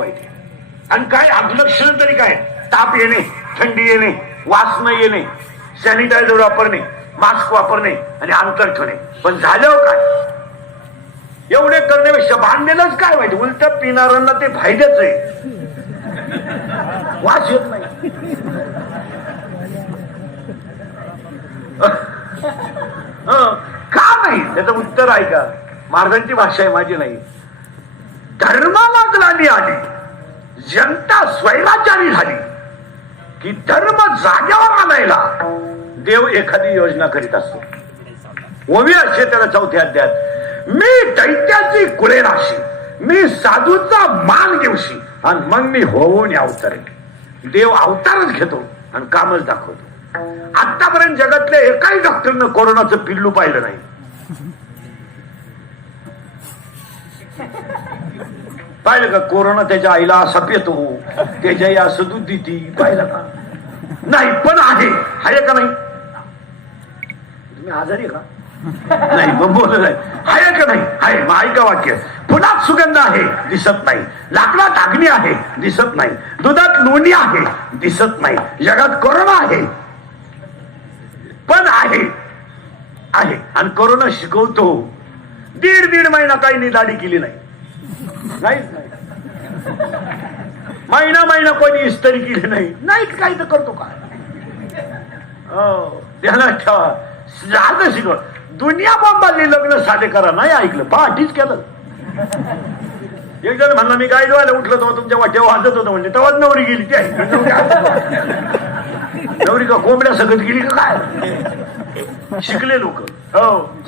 आणि काय लक्षण तरी काय, ताप येणे, थंडी येणे, वास न येणे, सॅनिटायझर वापरणे, मास्क वापरणे आणि अंतर ठेवणे. पण झालं काय, एवढे करण्यापेक्षा बांधलेलंच काय वाईट. उलट पिणाऱ्यांना ते फायद्याच आहे, वास येत नाही. का नाही त्याचं उत्तर आहे का, महाराजांची भाषा आहे, माझी नाही. धर्माला ग्लानी आली, जनता स्वैराचारी झाली की धर्म जाग्यावर आणायला देव एखादी योजना करीत असतो. ओवी असे त्याला चौथ्या अध्यायात, मी दैत्याची कुळेराशी, मी साधूचा मान घेऊशी आणि मग मी होऊन अवतरेन. देव अवतारच घेतो आणि कामच दाखवतो. आतापर्यंत जगातल्या एकाही डॉक्टरनं कोरोनाचं पिल्लू पाहिलं नाही. पाहिलं का, कोरोना त्याच्या आईला असा पितो, त्याच्या आई असं दूध देती, पाहिलं का नाही. पण आहे का नाही, तुम्ही आजारी का नाही, मग बोलत आहे का नाही, आहे. मग ऐका वाक्य, फुलात सुगंध आहे दिसत नाही, लाकडात अग्नी आहे दिसत नाही, दुधात लोणी आहे दिसत नाही, जगात कोरोना आहे पण आहे. आणि कोरोना शिकवतो. दीड महिना काही दाढी केली नाही, महिना कोणी इस्त्री केली नाही काही तर करतो का. त्याला ठेवा, साधं शिकव. दुनिया बॉम्बाली लग्न साधे करा, नाही ऐकलं, पाठीच केलं. एक जण म्हणला, मी काय जेवायला उठलो तेव्हा तुमच्या वाट्या वाजत होतं म्हणजे, तेव्हाच नवरी गेली. ती नवरी का कोंबड्या सगळं गेली का काय. शिकले लोक,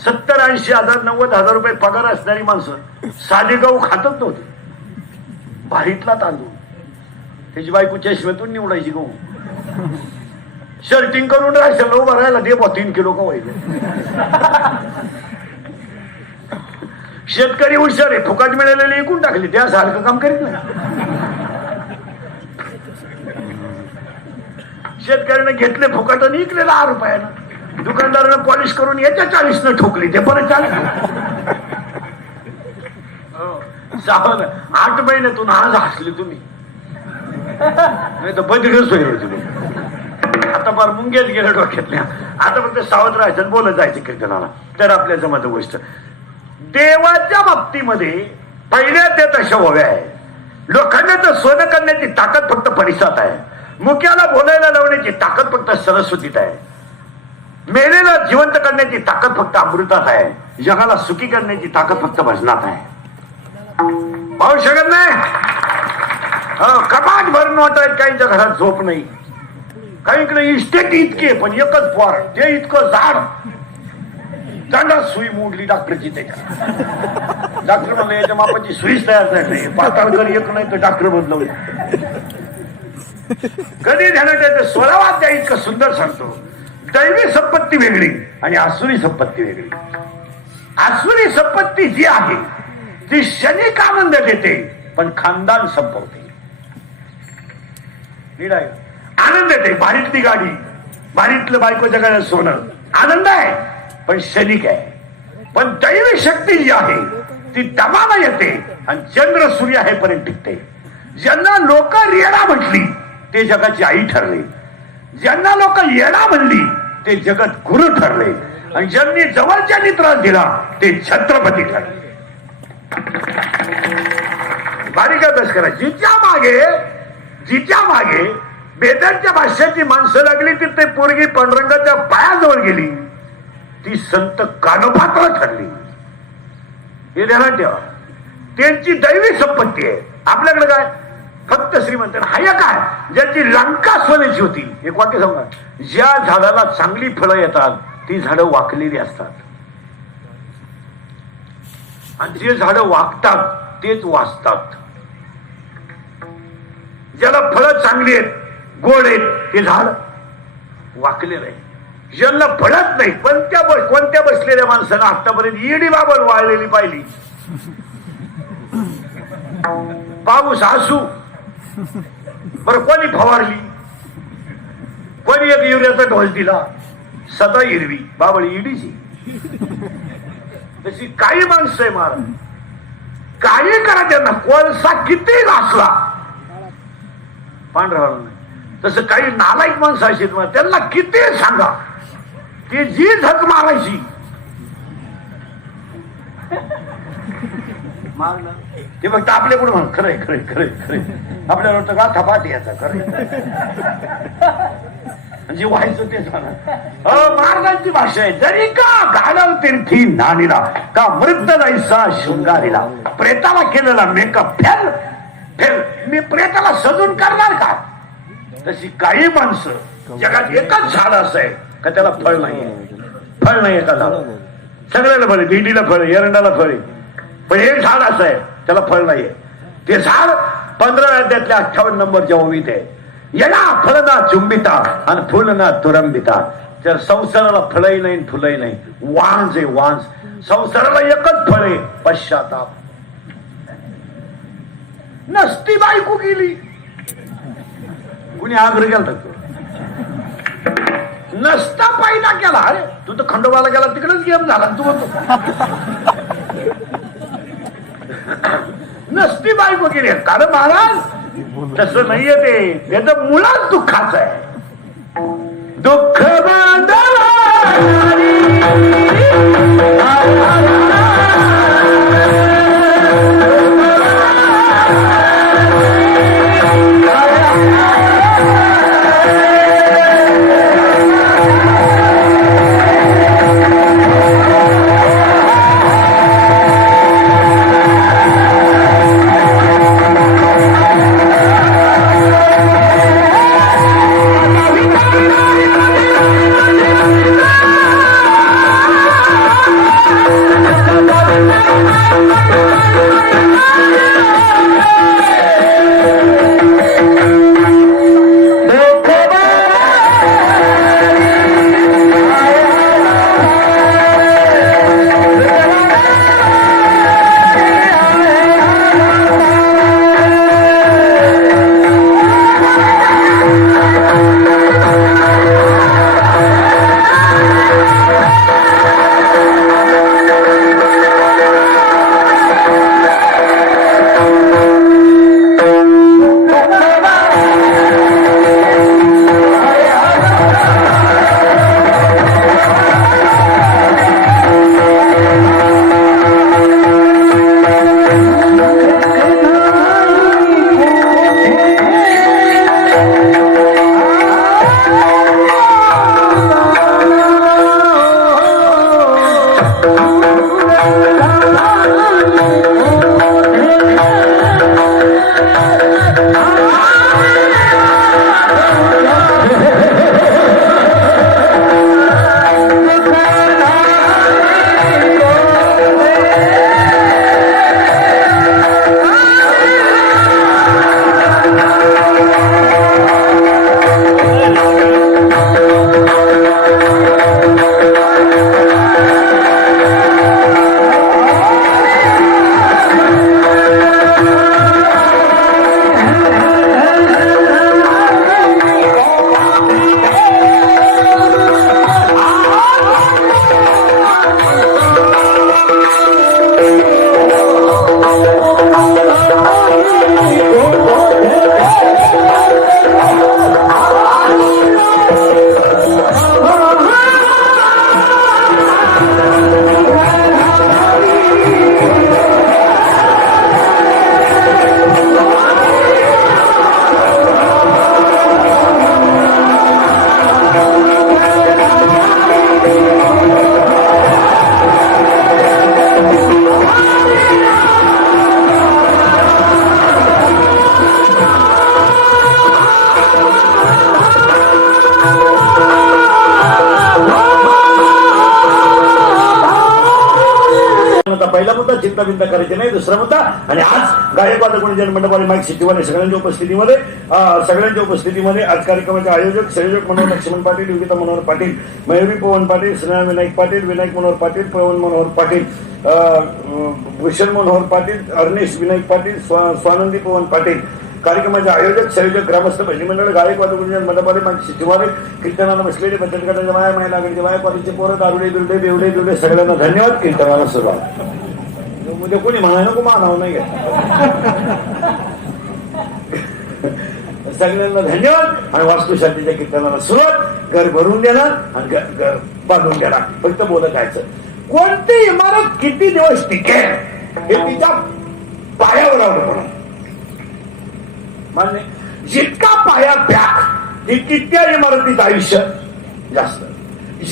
70-80 हजार 90,000 रुपये पगार असणारी माणसं साधे गहू खातच नव्हते. भारीतला तांदूळ त्याची बायको चष्म्यातून निवडायची गहू. शर्टिंग करून राहायचं उभं राहायला दे 3 किलो का व्हायचं. शेतकरी हुशार आहे, फुकट मिळालेले ऐकून टाकले, त्यासारखं काम करीत नाही. शेतकऱ्याने घेतले फुकट आणि इकले 10 रुपयानं. दुकानदारानं पॉलिश करून याच्या 40 ठोकली, ते परत 40. 8 महिन्यातून आज हसले तुम्ही, नाही तर बदलच होईल तुम्ही. आता फार मुंग्यात गेल्या डोक्यातल्या. आता फक्त सावध राहायचं, बोलत जायचं कीर्तनाला, तर आपल्या जमात गोष्ट. देवाच्या बाबतीमध्ये पहिल्या ते तशा हव्या आहे. लोकांना तर सोनं करण्याची ताकद फक्त परिसरात आहे, मुक्याला बोलायला लावण्याची ताकद फक्त सरस्वतीत आहे, मेलेला जिवंत करण्याची ताकद फक्त अमृतात आहे, जगाला सुखी करण्याची ताकद फक्त भजनात आहे. पाहू शकत नाही. कपाट भर नोट आहेत, काहींच्या घरात झोप नाही, काहींकडे इस्टेट इतके पण एकच पोर, ते इतकं झाड दंडात सुई मोडली डॉक्टरची. त्याच्या डॉक्टर म्हणलं याच्या मापाची सुईच तयार नाही, पाताळकर एक नाही तर डॉक्टर बदलवले. कधी ध्यानात येतं, 16 अध्याय इतकं सुंदर सांगतो. दैवी संपत्ती वेगळी आणि आसुरी संपत्ती वेगळी. आसुरी संपत्ती जी आहे ती क्षणिक आनंद देते पण खानदान संपवते. आनंद देते, भारीतली गाडी, भारीतलं बायकोच्या गळ्यात सोनं, आनंद आहे पण क्षणिक आहे. पण दैवी शक्ती जी आहे ती दमाला येते आणि चंद्र सूर्य आहे पर्यंत टिकते. ज्यांना लोक रेडा म्हटली ते जगाची आई ठरले, ज्यांना लोक येडा म्हणली ते जगत गुरु ठरले, आणि ज्यांनी जवळच्या त्रास दिला ते छत्रपती ठरले. बारीक अभ्यास करा. जिच्या मागे बेदरच्या भाष्याची माणसं लागली ती ते पोरगी पांडुरंगाच्या पायाजवळ गेली, ती संत कानपात्र ठरली. हे ध्यानात ठेवा. त्यांची दैवी संपत्ती आहे. आपल्याकडे काय फक्त श्रीमंत. हाय काय, ज्याची लंका सोन्याची होती. एक वाक्य सांगा, ज्या झाडाला चांगली फळं येतात ती झाडं वाकलेली असतात, आणि जे झाडं वाकतात तेच वाचतात. ज्याला फळं चांगली आहेत, गोड आहेत, ते झाड वाकलेलं आहे. ज्यांना फळत नाही, कोणत्या बसलेल्या माणसानं आतापर्यंत ईडी बाबल वाळलेली पाहिली. पाऊस आसू बरं, कोणी फवारली, कोणी एक युरियाचा ढोस दिला, सदा हिरवी बाबळ ईडीची. तशी काही माणसं आहे महाराज, काही करा त्यांना, कोळसा किती घासला पांढरा व्हायला नाही. तसं काही नालायक माणसं असेल मग त्यांना किती सांगा, ती जी झक मारायची ते फक्त आपल्या पुढे म्हण खरंय खरंय खरंय खरंय, आपल्याला वाटतं का थपाट याचा खरंय जे व्हायचं तेच म्हणा. महाराजांची भाषा आहे, जरी का घालव तीर्थी नानीला, का मृत जायचा शृंगारीला, प्रेताला केलेला मेकअप फेल फेल, मी प्रेताला सजून करणार का. तशी काही माणसं जगात एकच झाड असं आहे का त्याला फळ नाहीये, फळ नाही एका झाड, सगळ्याला फळ, भेंडीला फळ, एरंडाला फळ, पण एक झाड असं आहे त्याला फळ नाहीये. ते झाड 15 अध्यायातल्या 58 नंबरच्या ओवीत आहे, येणा फळ ना चुंबिता आणि फुल ना तुरंबिता. तर संसाराला फळही नाही फुलही नाही, वांज आहे वांज. संसाराला एकच फळ आहे पश्चाताप. नसती बायको गेली, कुणी आग्रह केला तो नसता पायदा केला. अरे तू तर खंडोबाला गेला तिकडेच गेम झाला तू म्हणतो नसती बायको गेली. कारण महाराज तसं नाहीये, ते त्याचं मुळात दुःखाचं आहे. दुःख पहिला मुद्दा चिंताबिंता करायची नाही, दुसरा मुद्दा. आणि आज गायकवाड गुणजन मंडपाने माईक सिटीमध्ये सगळ्यांच्या उपस्थितीमध्ये आज कार्यक्रमाचे आयोजक संयोजक मनोहर लक्ष्मण पाटील, योगिता मनोहर पाटील, मयुरी पवन पाटील, स्नेहा विनायक पाटील, विनायक मनोहर पाटील, पवन मनोहर पाटील, भूषण मनोहर पाटील, अर्नेश विनायक पाटील, स्वानंदी पवन पाटील. कार्यक्रमाचे आयोजक संयोजक ग्रामस्थ भजनी मंडळ गायकवाड गुणजन मंडपाने माईक सिटीमध्ये कीर्तनाला बसलेले बचत गटाच्या माया महिला गणचे माया कॉलेजचे पोरं दारुडे बिरुडे बेवडे बिवडे सगळ्यांना धन्यवाद. कीर्तनाला सुरुवात. म्हणजे कोणी म्हणाय नको मानावं नाही घेत. सगळ्यांना धन्यवाद आणि वास्तुशांतीच्या कीर्तनाला सुरुवात. घर भरून देणार आणि घर बांधून देणार. फक्त बोलत जायचं. कोणती इमारत किती दिवस टिकेल हे तिच्या पायावर अवलंबून. मान्य जितका पाया पॅक तितक्या इमारतीचं आयुष्य जास्त.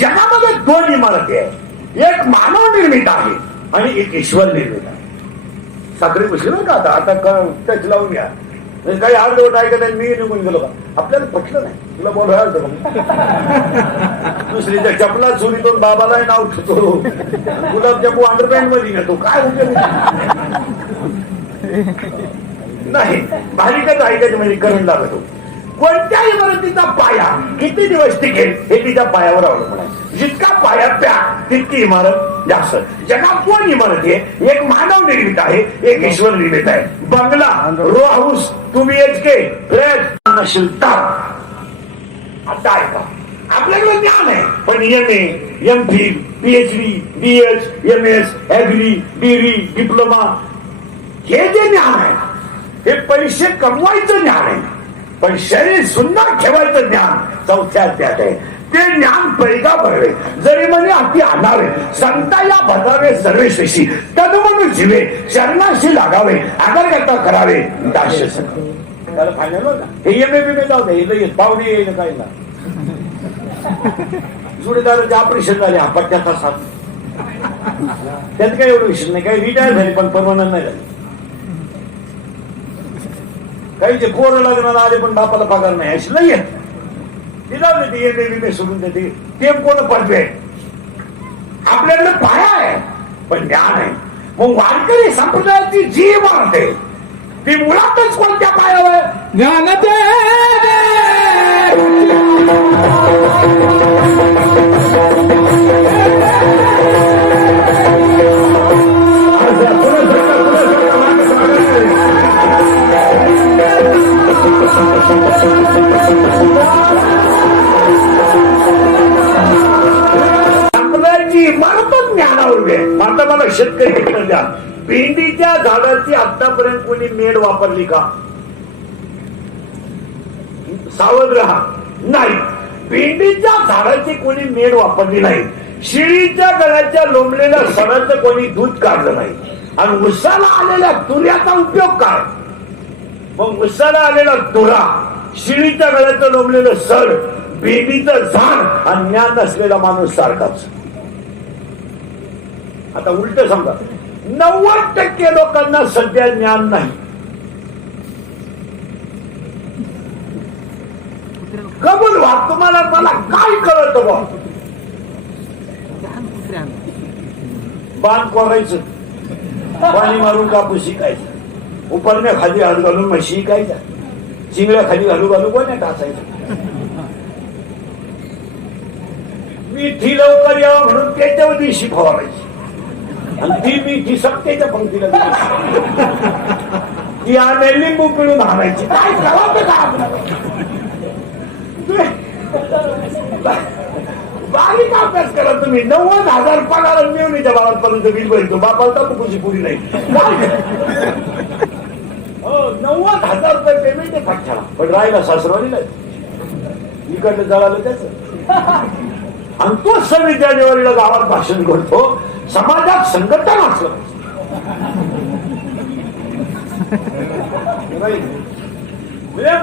जगामध्ये दोन इमारती आहेत. एक मानव निर्मित आहे आणि एक ईश्वर निर्मित आहे. साखरी पुसली ना का आता टच लावून घ्या. काही अर्धवट ऐकत आहे मी निघून गेलो का आपल्याला पटलं नाही. तुला बोलायला दुसरीच्या चपला चोरीतून बाबालाही नाव ठेवतो. गुलाबजामू अंडरपॅन्ट मध्ये घेतो. काय उपयोग नाही. बारीकच ऐकायचं म्हणजे करंट लागतो. कोणत्या इमारतीचा पाया किती दिवस टिकेल हे तिच्या पायावर अवलंबून आहे. जितका पाया त्या तितकी इमारत जास्त. जगात दोन इमारती आहे. एक मानव निर्मित आहे एक ईश्वर निर्मित आहे. बंगला, रो हाऊस, 2 BHK फ्लॅट नसेल तर आता ऐका आपल्याकडे ज्ञान आहे पण MA, MPhil, PhD, BH, MS, agri, degree, diploma हे जे ज्ञान आहे हे पैसे कमवायचं ज्ञान आहे. पण शरीर सुंदर ठेवायचं ज्ञान चौथ्या त्यात आहे. ते ज्ञान पैगा भरवे जरी म्हणे अति आणावे संता या भजावे सर्वेशी तद म्हणून जीवे शरणाशी लागावे आदर करता करावे दास्य त्याला फायनल ना. हे MA जाऊ दे पाहुणे येईल काय ना. जोडीदाराचे ऑपरेशन झाले पट्ट्या तासात त्यात काही एवढं विषय नाही. काही रिटायर झाले पण परमनंट नाही झाले. काही जे पोरं लग्नाला आले पण बापाला पगार नाही अशी नाही येत. ती जाऊ देते MA सोडून देते. ते कोण पडवे आपल्याकडे पाया आहे पण ज्ञान आहे. मग वारकरी संप्रदायाची जी इमारत आहे ती मुळातच कोणत्या पायावर ज्ञानाचे. संप्रदायाची इमारतच ज्ञानावर आहे. आता मला शेतकरी द्या. भेंडीच्या झाडाची आतापर्यंत कोणी मेड वापरली का? सावध राहा. नाही. भेंडीच्या झाडाची कोणी मेड वापरली नाही. शिळीच्या गळ्याच्या लोंबलेल्या सणाचं कोणी दूध काढलं नाही. आणि उसाला आलेल्या तुऱ्याचा उपयोग काय? मग उसाला आलेला तुरा, शिळीच्या गळ्याचं लोंबलेलं सड, भेंडीचं झाड आणि ज्ञान असलेला माणूस सारखाच. आता उलट समजा 90% लोकांना सध्या ज्ञान नाही. कबूल व्हा. तुम्हाला मला काय कळत बा? बाण कोरायचं, पाणी मारून कापूस शिकायचं, उपरण्या खाली हात घालून म्हशी शिकायच्या, चिंगड्या खाली घालू घालू कोण्या टाचायचं. मिठी लवकर यावं म्हणून त्याच्यावर दिवशी फवारायची आणि ती मिठी सत्तेच्या पंक्तीला ती आम्ही लिंबू पिळून आणायची. काय करावं का आपल्याला? बारीक अभ्यास करा तुम्ही. 90,000 पगार मिळवणीच्या बाळापर्यंत बिल भरतो. बापाला तर पुरी नाही. 90,000 रुपये पेमेंट आहे पठ्ठ्याला. पण राहिला सासरवाडी नाही. इकडलं जळालं त्याच. आणि तो 26 जानेवारीला गावात भाषण करतो. समाजात संघटन असलं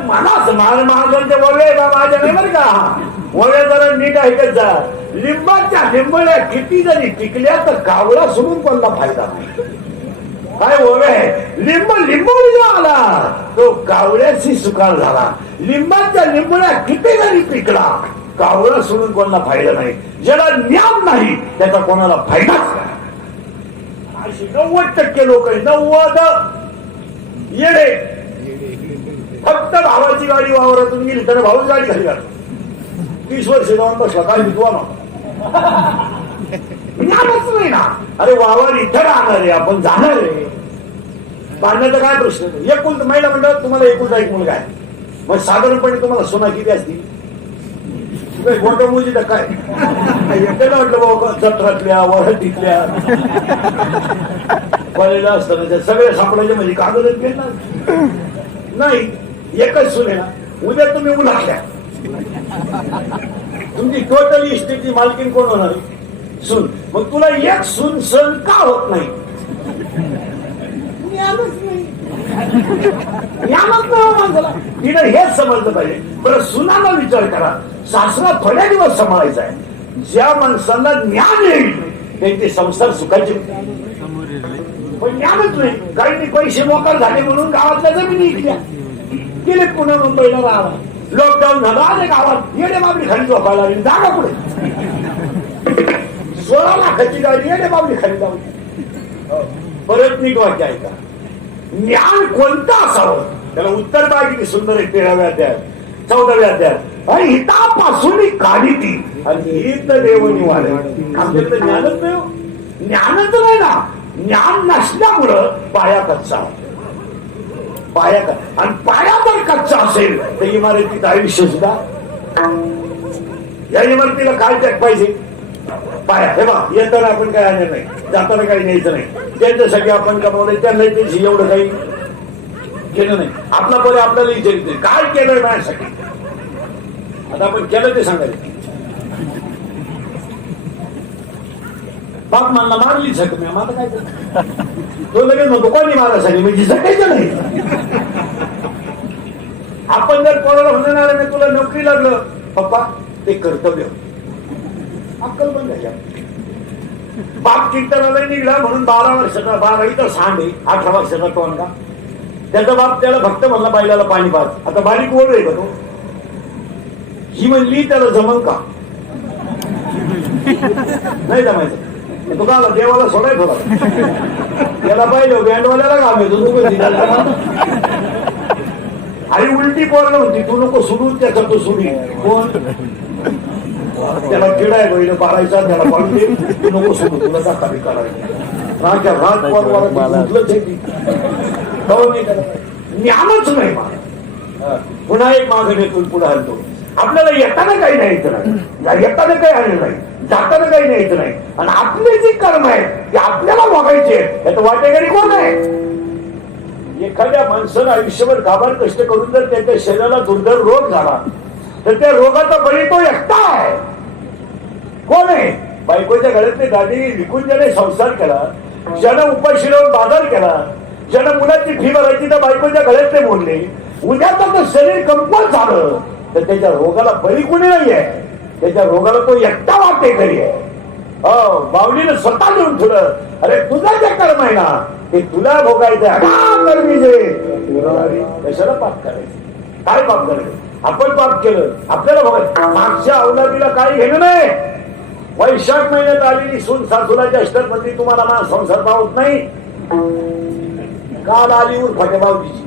मनाच महाराजांच्या वगळे माझ्या नाही बरं का. वगळे जरा नीट ऐकत जा. लिंबाच्या लिंबळ्या किती जरी टिकल्या तर कावळा सोडून कोणता फायदा नाही. काय वगळे लिंबोळी आला तो कावळ्याशी सुकाळ झाला. लिंबाच्या लिंबळ्या किती जरी पिकला कावळा सोडून कोणाला फायदा नाही. ज्याला ज्ञान नाही त्याचा कोणाला फायदाच नाही. अशी 90% लोक 90 येडे. फक्त भावाची गाडी वावरातून गेली तर भाऊच गाडी खाली घालतो. 30 वर्ष जाऊन बसला काय विद्वान ज्ञानच नाही ना. अरे वावर इथं राहणार आहे आपण जाणार आहे. पाण्याचा काय प्रश्न नाही. एकूण महिला म्हणतात तुम्हाला एकूणचा एक मुलगा आहे. मग साधारणपणे तुम्हाला सोना किती असतील? मोठ्या मुली तर काय त्याला वाटलं बाबा जत्रातल्या वरतीतल्या कॉलेजला असताना त्या सगळे सापडायचे म्हणजे कागदच घेणार नाही. एकच सून आहे ना, उद्या तुम्ही उलाटल्या तुमची टोटल इस्टेटची मालकीन कोण होणार? सून. मग तुला एक सून सण का होत नाही? तिने हेच समजलं पाहिजे. बरं, सुनाला विचार करा, सासरा थोड्या दिवस सांभाळायचा आहे. ज्या माणसांना ज्ञान येईल त्यांचे संसार सुखाचे पण ज्ञानच नाही. काही पैसे मोकार झाले म्हणून गावातल्या जमिनी इकल्या, गेले पुन्हा मुंबईला राहावा. लॉकडाऊन झालं, आले गावात, येणे बाबरी खाली झोपायला लागली, जागा पुढे 16 लाखाची गाडी येणे बाबरी खाली जाऊ. परत नीट वाक्य ऐका. ज्ञान कोणतं असावं त्याला उत्तर बघा किती सुंदर आहे. 13व्या अध्यायात 14व्या अध्यायात आणि हितापासून काढी ती आणि हित देव निवाले. आमच्याकडे ज्ञानच नाही, ज्ञानच नाही ना. ज्ञान नसल्यामुळं पाया कच्चा, पाया आणि पाया जर कच्चा असेल तर इमारतीत आयुष्य सुद्धा. या इमारतीला काय त्याग पाहिजे? पाया. हे बा, येताना आपण काय आणलं नाही, जाताना काही न्यायचं नाही. ज्यांच्यासाठी आपण कमावलंय त्यांना त्याची एवढं काही केलं नाही. आपला बरे आपल्याला विचारित नाही काय केलंय माझ्यासाठी. आता आपण केलं ते सांगायचं. बाप मला मारली झकम्या, मला काय तो लगेच नको कोणी मारायसाठी म्हणजे झकायचं नाही. आपण जर कोणाला म्हणणार मी तुला नोकरी लागलं पप्पा, ते कर्तव्य अक्कल पण त्याच्या. बाप कीर्तनाला निघला म्हणून 12 वर्षाचा, 12 तर सांड आहे, 18 वर्षाचा टोनका. त्याचा बाप त्याला फक्त म्हणला बैलाला पाणी पाज. आता बारीक ओढ आहे का तो? ही म्हणली त्याला जमल का? नाही जमायचं. तो का देवाला सोडायचं होता, त्याला पाहिलं बँडवाल्याला काम येतो. आणि उलटी पोरला म्हणते तू नको सोडून, त्याचा तो सोडी कोण त्याला किडाय बहिण पाडायचा, त्याला पाडून दे, तू नको सोडू, तुला दाखवी करायचं. राजा रात पोरवाला ज्ञानच नाही. पुन्हा एक मागं नेतून पुढे हलतो. आपल्याला येताना काही न्यायचं नाही, येताना काही आलेलं नाही, जाताना काही न्यायचं नाही. आणि आपले जे कर्म आहेत ते आपल्याला बघायचे. याचं वाटेकरी कोण आहे? एखाद्या माणसानं आयुष्यभर गाभार कष्ट करून जर त्याच्या शरीराला दुर्धर रोग झाला तर त्या रोगाचा बळी तो एकटा आहे. कोण आहे? बायकोच्या गळ्यातली दाढी विकून ज्याने संसार केला, ज्यानं उपाशी राहून बाजार केला, ज्यानं मुलाची फी भरायची तर बायकोच्या गळ्यातले मोडले, उद्याचं तर शरीर कमकुवत झालं तर त्याच्या रोगाला बळी कोणी नाहीये. त्याच्या रोगाला तो एकटा वाटेकरी आहे. हो, बावलीनं स्वतः लिहून ठेवलं, अरे तुझा जे कर्म आहे ना ते तुला भोगायचं. कशाला पाप करायचं? काय पाप करायचं? आपण पाप केलं आपल्याला भोगायचं. मागच्या अवलादीला काही घेणं नाही. वैशाख महिन्यात आलेली सून सासूलाच्या अष्टपती तुम्हाला मा संसार पावत नाही. काल आली उर फाट्या बावलीची,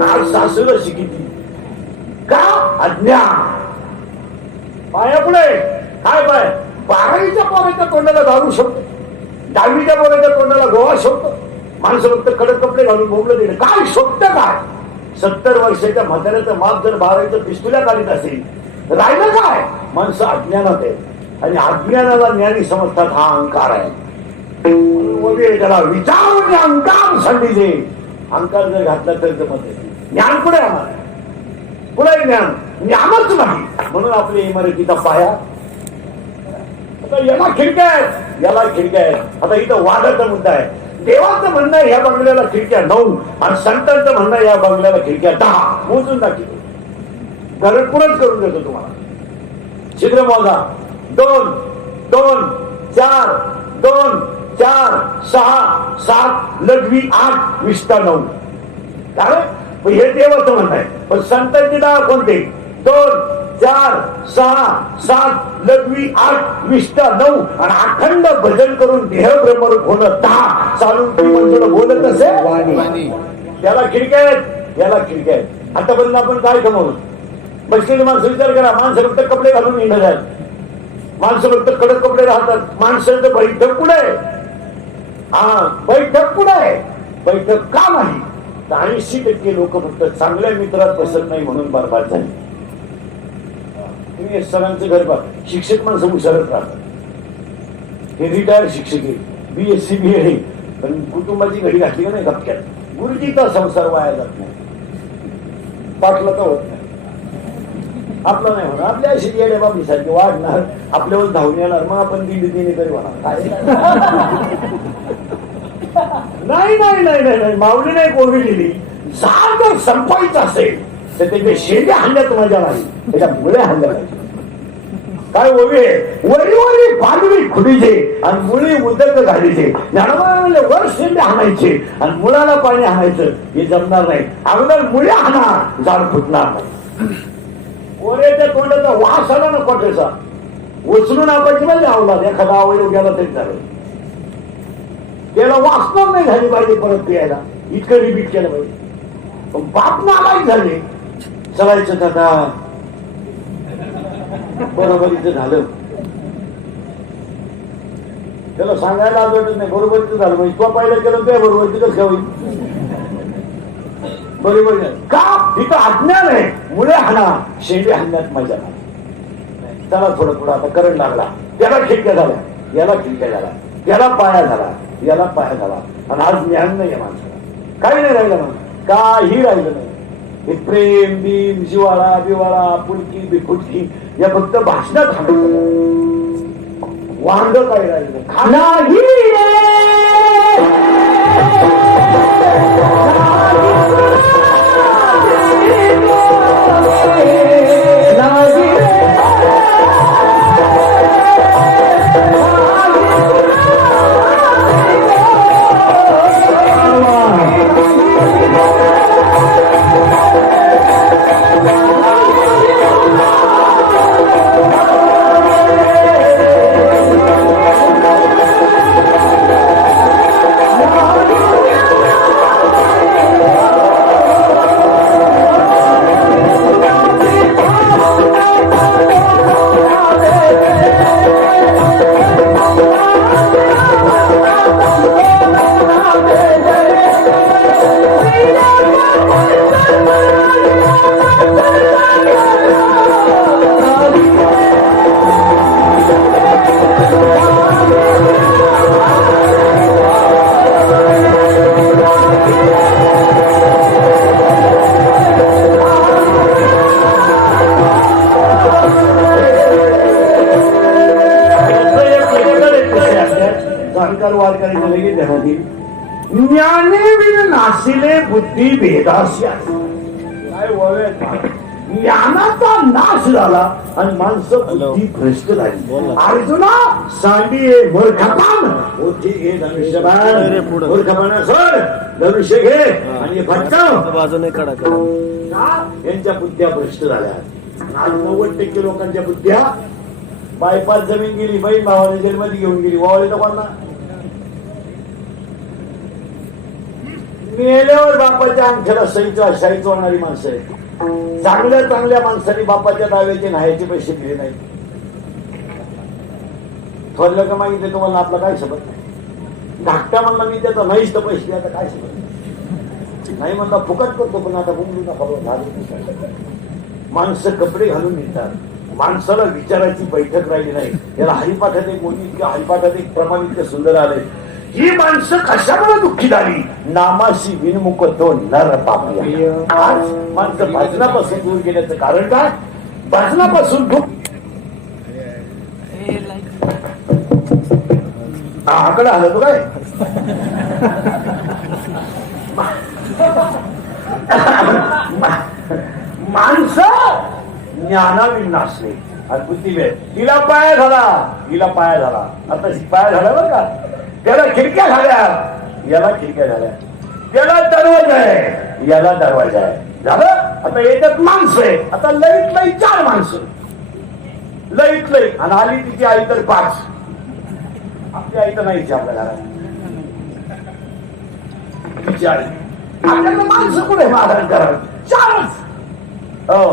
काल सासूला शिकिती का? अज्ञान. पाया पुढे काय पाय? 12वीच्या पोराच्या तोंडाला दारू शकतो, 10वीच्या पोराच्या तोंडाला गोवा शकतो. माणसं फक्त कडक कपडे घालून बोंबलं दिलं. काय शोधत काय? 70 वर्षाच्या म्हाताऱ्याचं माप जर 12वीचं पिस्तुल्या काढीत असेल राहिलं काय? माणसं अज्ञानात आहे आणि अज्ञानाला ज्ञानी समजतात. हा अहंकार आहे. त्याला विचार अहंकार सांगितले. अहंकार जर घातला तर जमत ज्ञान पुढे आम्हाला पुढे ज्ञान ज्ञानच नाही. म्हणून आपल्या इमारतीचा पाया. आता याला खिडक्या आहेत, याला खिडक्या आहेत. आता इथं वादाचा मुद्दा आहे. देवाचं म्हणणं ह्या बंगल्याला खिडक्या 9 आणि संतांचं म्हणणं या बंगल्याला खिडक्या 10. मोजून दाखवतो, गरजपूरच करून देतो तुम्हाला. छिद्र मोजा. 2 2 4 2 4 6 7 लघवी 8 विष्ठा 9. काय हे देवाचं म्हणणं आहे. पण संतांची नाव कोणते? 2 4 6 7 लघवी 8 विष्ठा 9 आणि अखंड भजन करून देह ब्रह्मरूप होणं 10. चालून तुला बोलत असेल त्याला खिडक्या आहेत, याला खिडक्या आहेत. आतापर्यंत आपण काय कमवलं? बसलेली माणसं विचार करा. माणसं फक्त कपडे घालून निघत आहेत, माणसं फक्त कडक कपडे राहतात. माणसाचं बैठक कुठे आहे? हा, बैठक कुठे आहे? बैठक का नाही? 80% लोक फक्त चांगल्या मित्रात बसत नाही म्हणून बरबाद झाली. तुम्ही सरांचं घर बघ, शिक्षक माणसं हुशारच राहतात. हे रिटायर शिक्षक आहे, BSc BA पण कुटुंबाची घडी घातली का नाही धपक्यात गुरुजीचा संसार वाया जात नाही, पाटलं तर होत नाही, आपलं नाही होणार. आपल्या अशी येडे बाबी सारखे वाढणार, आपल्यावर धावून येणार, मग आपण दिंडी तरी होणार. नाही नाही नाही नाही नाही, माऊली नाही कोणी दिली. झाड जर संपायचं असेल तर त्याच्या शेंड्या हाणण्यात मजा नाही, त्याच्या मुळे हाणल्या पाहिजे. काय ओवे वरी वरी पाडवी खुडीचे आणि मुळी उदक घालीचे. ज्ञानोबा वर शेंडे हाणायचे आणि मुळाला पाणी हाणायचं, हे जमणार नाही. अगोदर मुळे हाणा, झाड फुटणार नाही. ओरेच्या तोंडाचा वास आला ना कोट्याचा, उचलून आपण म्हणजे आवला एखादा आवड गेला तरी झालं, त्याला वाचणार नाही झाली पाहिजे परत प्यायला, इतकं रिपीट केलं पाहिजे. पण बाप नालायक झाले, चलायचं आता बरोबरीचं झालं, त्याला सांगायला आवडत नाही बरोबरीचं झालं म्हणजे तो पहिलं केलं त्या बरोबरीचं कसं होईल. बरोबर का तिथं अज्ञान आहे, मुळे हाणा, शेंडे हाणण्यात मजा नाही. त्याला थोडं थोडं आता करंट लागला, त्याला खिडक्या झाल्या, याला खिडक्या झाला, त्याला पाया झाला, याला पाया झाला. आणि आज ज्ञान नाही आहे माणसाला, काही नाही राहिलं ना, काही राहिलं नाही. हे प्रेम बीम जिवाळा बिवाळा पुलकी बिफुटकी या फक्त भाषणात वांग काय राहिलं खानाही ज्ञाने विन नाशिले बुद्धी भेदासी. काय वळे ज्ञानाचा नाश झाला आणि माणसं बुद्धी भ्रष्ट झाली. अर्जुना सांडी मूर्खपण बुद्धी घे धनुष्यबाण, मूर्खपणा सोड, धनुष्य घे आणि भटकाव बाजूने कडा. यांच्या बुद्ध्या भ्रष्ट झाल्या. आज 90% लोकांच्या बुद्ध्या बायपास जमीन गेली, बहीण भावाने जेलमध्ये घेऊन गेली. वावळे लोकांना मेल्यावर बापाच्या अंगठ्याला शाही चोरणारी माणसं आहेत. चांगल्या चांगल्या माणसांनी बापाच्या दाव्याचे न्हायचे पैसे दिले नाही. थोरलं का मागितले तुम्हाला आपला काय समज नाही. धाकटा म्हणला मी त्याचा नाहीच तर पैसे आता काय समज नाही म्हणला फुकट करतो, पण आता बुंगली नका. माणसं कपडे घालून निघतात, माणसाला विचाराची बैठक राहिली नाही. याला हरिपाठात एक मोठी हरिपाठात एक प्रमाण इतकं सुंदर आलंय. ही माणसं कशामुळे दुःखी झाली, नामाशी विनमुख तो नर पापी. आज माणसं भजनापासून दूर गेल्याचं कारण काय, भजनापासून दूर आकडे आलं तो काय माणसं ज्ञानावी नाचले आणि बुद्धिवेद. हिला पाया झाला, हिला पाया झाला, आता पाया झाला बरं का. त्याला खिडक्या झाल्या, याला खिडक्या झाल्या, त्याला दरवाजा आहे, याला दरवाजा आहे. झालं आता याच्यात माणसं आहे. आता लईत लई 4 माणसं, लईत लई. आणि आली तिची आई तर 5. आपली आई तर नाहीची आपल्या घरात, तिची आई. आपल्याला माणसं कुठे आधार करा 4च. हो,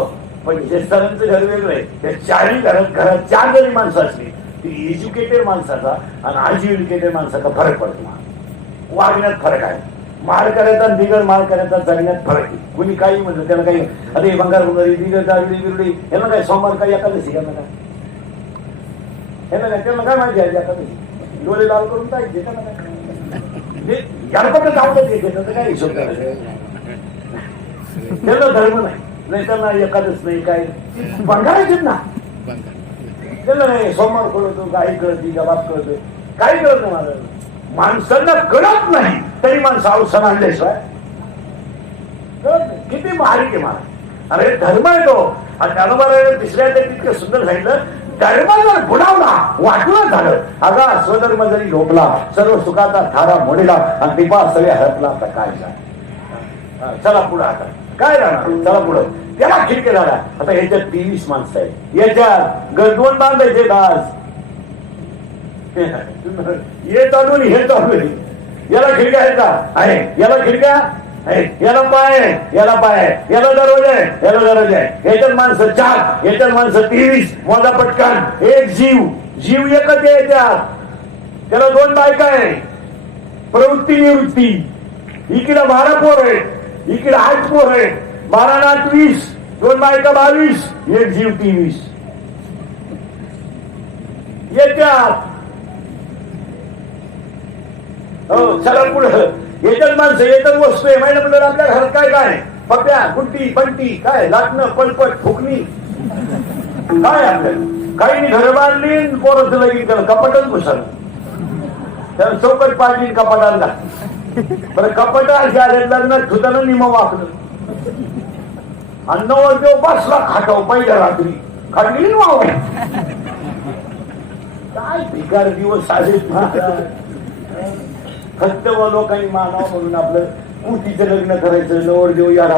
पण सरांचं घर वेगळं आहे. त्या 4ही घरात 4 जरी माणसं असली, एज्युकेटेड माणसाचा आणि अनएज्युकेटेड माणसाचा फरक पडतो. वागण्यात फरक आहे. मार करायचा बिगर मार करायचा जगण्यात फरक आहे. कुणी काही म्हणलं त्याला काही अरे बंगार वगैरे बिगर दारुडी बिरुडी यांना काय सोमवार काही एकादशी यांना काय यांना काय त्यांना काय माहिती आहे एकादशी डोळे लाल करून जायचे त्यांना काय याला आवडत येते त्याचा काय हिशोब करायचा. त्याला धर्म नाही त्यांना एखादच नाही काय बंगाळायचे ना त्याला नाही. सोमवार कळतो काही कळती का बाप कळतोय काही कळत नाही. मला माणसांना कळत नाही तरी माणसं अवसर आणल्याशिवाय कळत नाही. किती बारीक आहे मला. अरे धर्म आहे तो. आणि त्याला तिसऱ्या तितकं सुंदर सांगितलं धर्म जर बुडावला वाटून झालं अगा स्वधर्म जरी झोपला सर्व सुखाचा थारा मोडीला आणि दिपा सगळे हरपला आता काय चला पुढं आता काय राहणार. चला पुढं त्याला खिडके झाला. आता ह्याच्यात 23 माणसं आहेत. याच्यात गरदवून बांधायचे आज हे चालून हे चालू याला खिडक्या आहेत का आहे. याला खिडक्या याला पाय आहे याला पाय आहे याला दरवाजा आहे याला दरवाजा आहे. याच्यात माणसं 4 याच्यात माणसं 23 मोजा पटकन एक जीव एकच आहे याच्यात. त्याला 2 बायका आहे प्रवृत्ती निवृत्ती. इकडे 12 पोर आहेत इकडे 8 पोर आहेत. 12 ना 20 2 बायका 22 एक जीव 23 याच्यात. हो चला पुढं. याच्यात माणसं येतात वस्तू आहे माहिती म्हणलं आपल्या घरात काय काय पप्या गुंटी बंटी काय लाटणं पलपट फुकणी काय आपल्या काही नाही. घर बांधली पोरं लगीन त्याला कपाटच घुसलं त्याला चौकट पाडली कपाटाला. बरं कपाट अशी आले लग्नात धुताना निम वाकलं आणि नवरदेव बसला खाटाव पहिल्या रात्री खाटली वाव काय भिकार दिवस आले. फक्त लोकांनी मानावं म्हणून आपलं कुटीचं लग्न करायचं नवरदेव यारा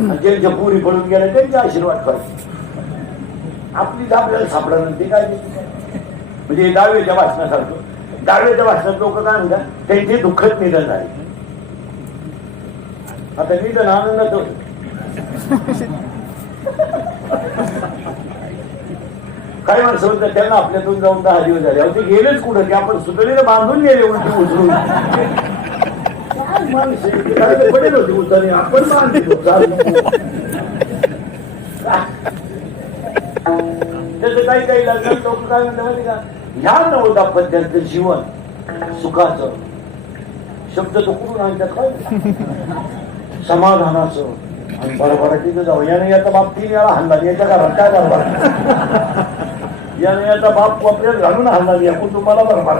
ज्यांच्या पुरी पडून गेल्या त्यांचे आशीर्वाद करायचे. आपलीच आपल्याला सापडा ते काय म्हणजे दहावीच्या भाषणासारखं. दहावीच्या भाषणात लोक काय म्हणतात त्यांचे दुःखद निधन झाले. आता निधन आनंदात होत काही माणसं म्हणतात त्यांना आपल्यातून जाऊन 10 दिवस झाले. अहो ते गेलेच कुठं ते आपण सुतळीला बांधून गेले उलटी उचलून. पडेल होते उचलणे आपण बांधतो त्याचं काही लग्न लोक काय म्हणतात माहिती का ह्या नवदाम्पत्याचं जीवन सुखाचं शब्द तो कुठून आणतात काय समाधानाचं आणि बरोबराटीचं जाऊ. याने याचा बाप 3 वेळा हल्ला याच्या घरात काय बरोबर याने याचा बाप वापऱ्यात घालून हल्ला या कुटुंबाला बरोबर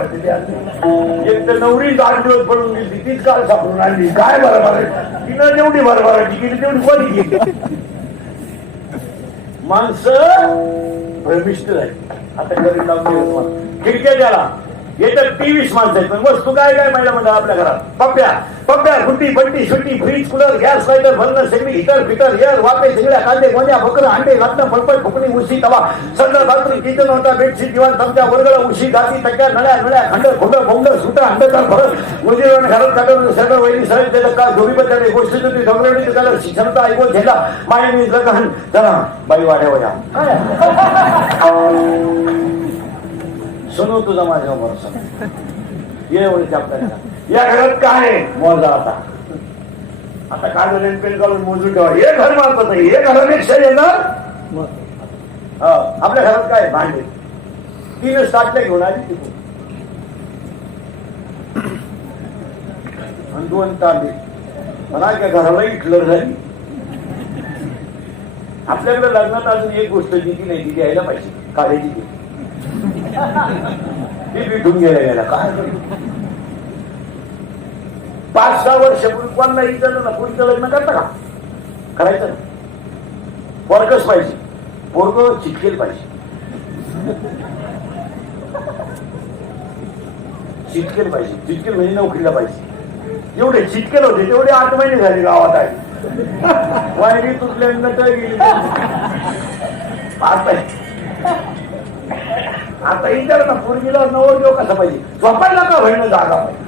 एक तर नवरी 8 दिवस पडून गेली तीच काळ सापडून आणली काय बरोबर आहे. तिनं जेवढी बरोबराटी केली तेवढी कोणी गेली. माणसं भ्रमिष्ट झाली. आता घरी लावून खिडक्या द्याला याच्यात 23 माणसं आहेत. पण वस्तू काय काय महिला म्हणतात आपल्या घरात पप्प्या गुंटी बंटी सुट्टी फ्रीज कूलर गॅस लायटर भरणं सगळी हिटर फिटर एअर वापे सगळ्या कांदे गोण्या बकर अंडे लाटणं फळपट फुकणी उशी तवा सगळं बाथरूम किचन होता बेडशीट दिवाण चमच्या वर्गळ उशी दाती तक्या नळ्या खंड खोंड बोंड सुटा अंडकार भरत मुलीवर घरात काढून सगळं वैरी सगळे त्याचं काळ झोपीबद्दल गोष्टी तुम्ही समजवली त्याला शिक्षणता ऐकून झेंडा मायनी लग्न चला बाई वाड्या सुनो तुझा माझ्या भरोसा ये एवढे आपल्याला. या घरात काय मोजा आता काढून पेन काढून मोजून ठेवा. हे घर मारत नाही हे घरापेक्षा येणार. आपल्या घरात काय भांडे 3 साठल्या घेऊन आली तिथून आणि 2 तांबे म्हणा त्या घराला इटलर झाली. आपल्याकडे लग्नात अजून एक गोष्ट दिली नाही ती द्यायला पाहिजे काढायची ती भेटून गेल्या काय 5-6 वर्षापूर्वी कोणाला विचारलं ना पुढचं लग्न करता का करायचं ना पोरगच पाहिजे पोरग चिटकेल पाहिजे चिटकेल म्हणजे नोकरीला पाहिजे. एवढे चिटकेल होते तेवढे 8 महिने झाले गावात आहे. वायरी तुटल्यानंतर गेली आता विचार ना पोरगीला नवरदेव कसा पाहिजे झोपायला का व्हायला जागा पाहिजे.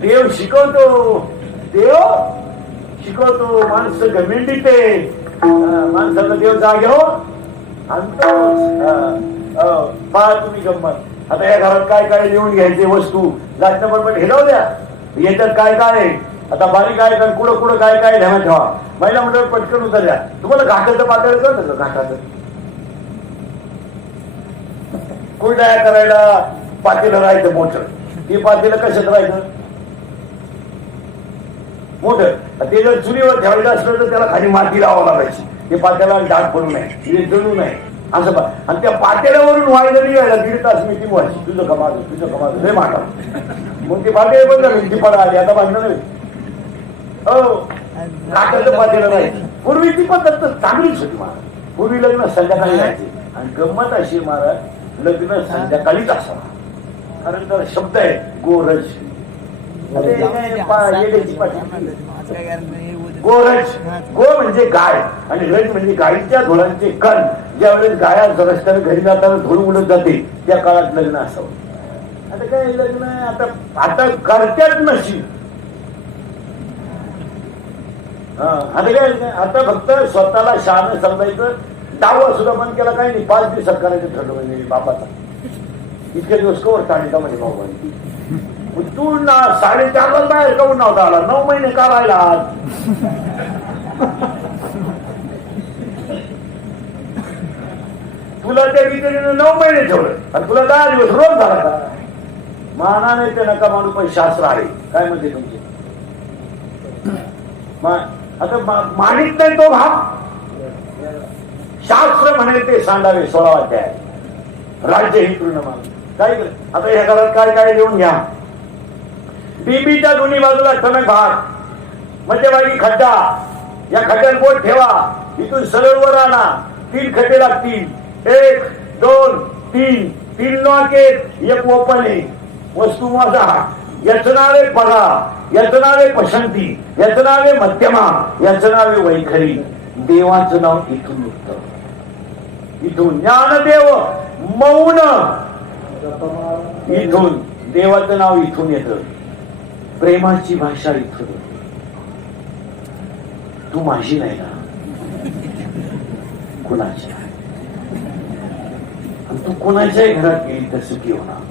देव शिकवतो माणसं घमेंडीत आहे. माणसाला देव जाग्यावर आणतो. पहा तुम्ही गंमत आता या घरात काय काय लिहून घ्यायचे वस्तू लाटणं पडपट हेराव द्या. याच्यात काय काय आहे आता बारीक काय काय कुठं काय काय ध्यानात ठेवा. महिला मंडळ पटकन उतरल्या. तुम्हाला घाटाचं पातळ कळतं का घाटाचं कुरड्या करायला पातेलं राहायचं मोठं ते पातेलं कशात राहायचं मोठं, ते जर चुलीवर ठेवायचं असलं तर त्याला खाली माती लावावं लागायची, ते पात्याला डाग पडू नये, जळू नये असं. आणि त्या पातेल्यावरून व्हायला निघायला 1.5 तास मी ती व्हायची, तुझं कमाल लय माटा. मग ते पातेले बंद झाले, ती पडा आली, आता बांधलं नाही. हो लाटाचं पातेलं नाही. पूर्वी ती पद्धत तर चांगलीच होती महाराज. पूर्वी लग्न संध्याकाळी राहायचे आणि गंमत अशी महाराज, लग्न संध्याकाळीच असावा. कारण त्याला शब्द आहे गोरज. गोरज, गो म्हणजे गाय आणि रज म्हणजे गायीच्या धुळांचे कण. ज्यावेळेस गाया रस्त्याने घरी जाताना धूळ उडत जाते त्या काळात लग्न असावं. आता काय लग्न आता करत्याच नशी. आता काय आता फक्त स्वतःला शहाणं समजायचं. डावा सुद्धा बंद केला काय नाही. 5 दिवसात करायचं ठरलं म्हणजे बापाचा. इतके दिवस कवर टाळीचा म्हणजे भाऊ तू ना 4:30 बाहेर काऊन नव्हता आला. 9 महिने का राहिला आज. तुला त्या विचारीनं 9 महिने ठेवलं आणि तुला 10 दिवस रोज झाला का. मानाने ते नका मानू पण शास्त्र आहे. काय म्हणजे तुमचे आता मानित नाही तो भाग. शास्त्र म्हणे ते सांडावे 16 अध्याय. राज्य ही पूर्ण मान. काय आता ह्या घरात काय काय लिहून घ्या. बीबीच्या दोन्ही बाजूला टणक भाग, मध्यभागी खड्डा. या खड्ड्यात बोट ठेवा. इथून सरळ वर आणा. 3 खड्डे लागतील. 1 2 3. 3 लॉक आहेत, 1 ओपन आहे. वस्तू माझा. याचं नाव आहे परा, याचं नाव आहे पसंती, याचं नाव आहे मध्यमा, याचं नाव आहे वैखरी. देवाचं नाव इथून निघतं. इथून ज्ञानदेव मौन. इथून देवाचं नाव इथून येतं. प्रेमाची भाषा इथून. तू माझी नाही ना, कुणाची. तू कुणाच्याही घरात गेली तर सुखी होणार.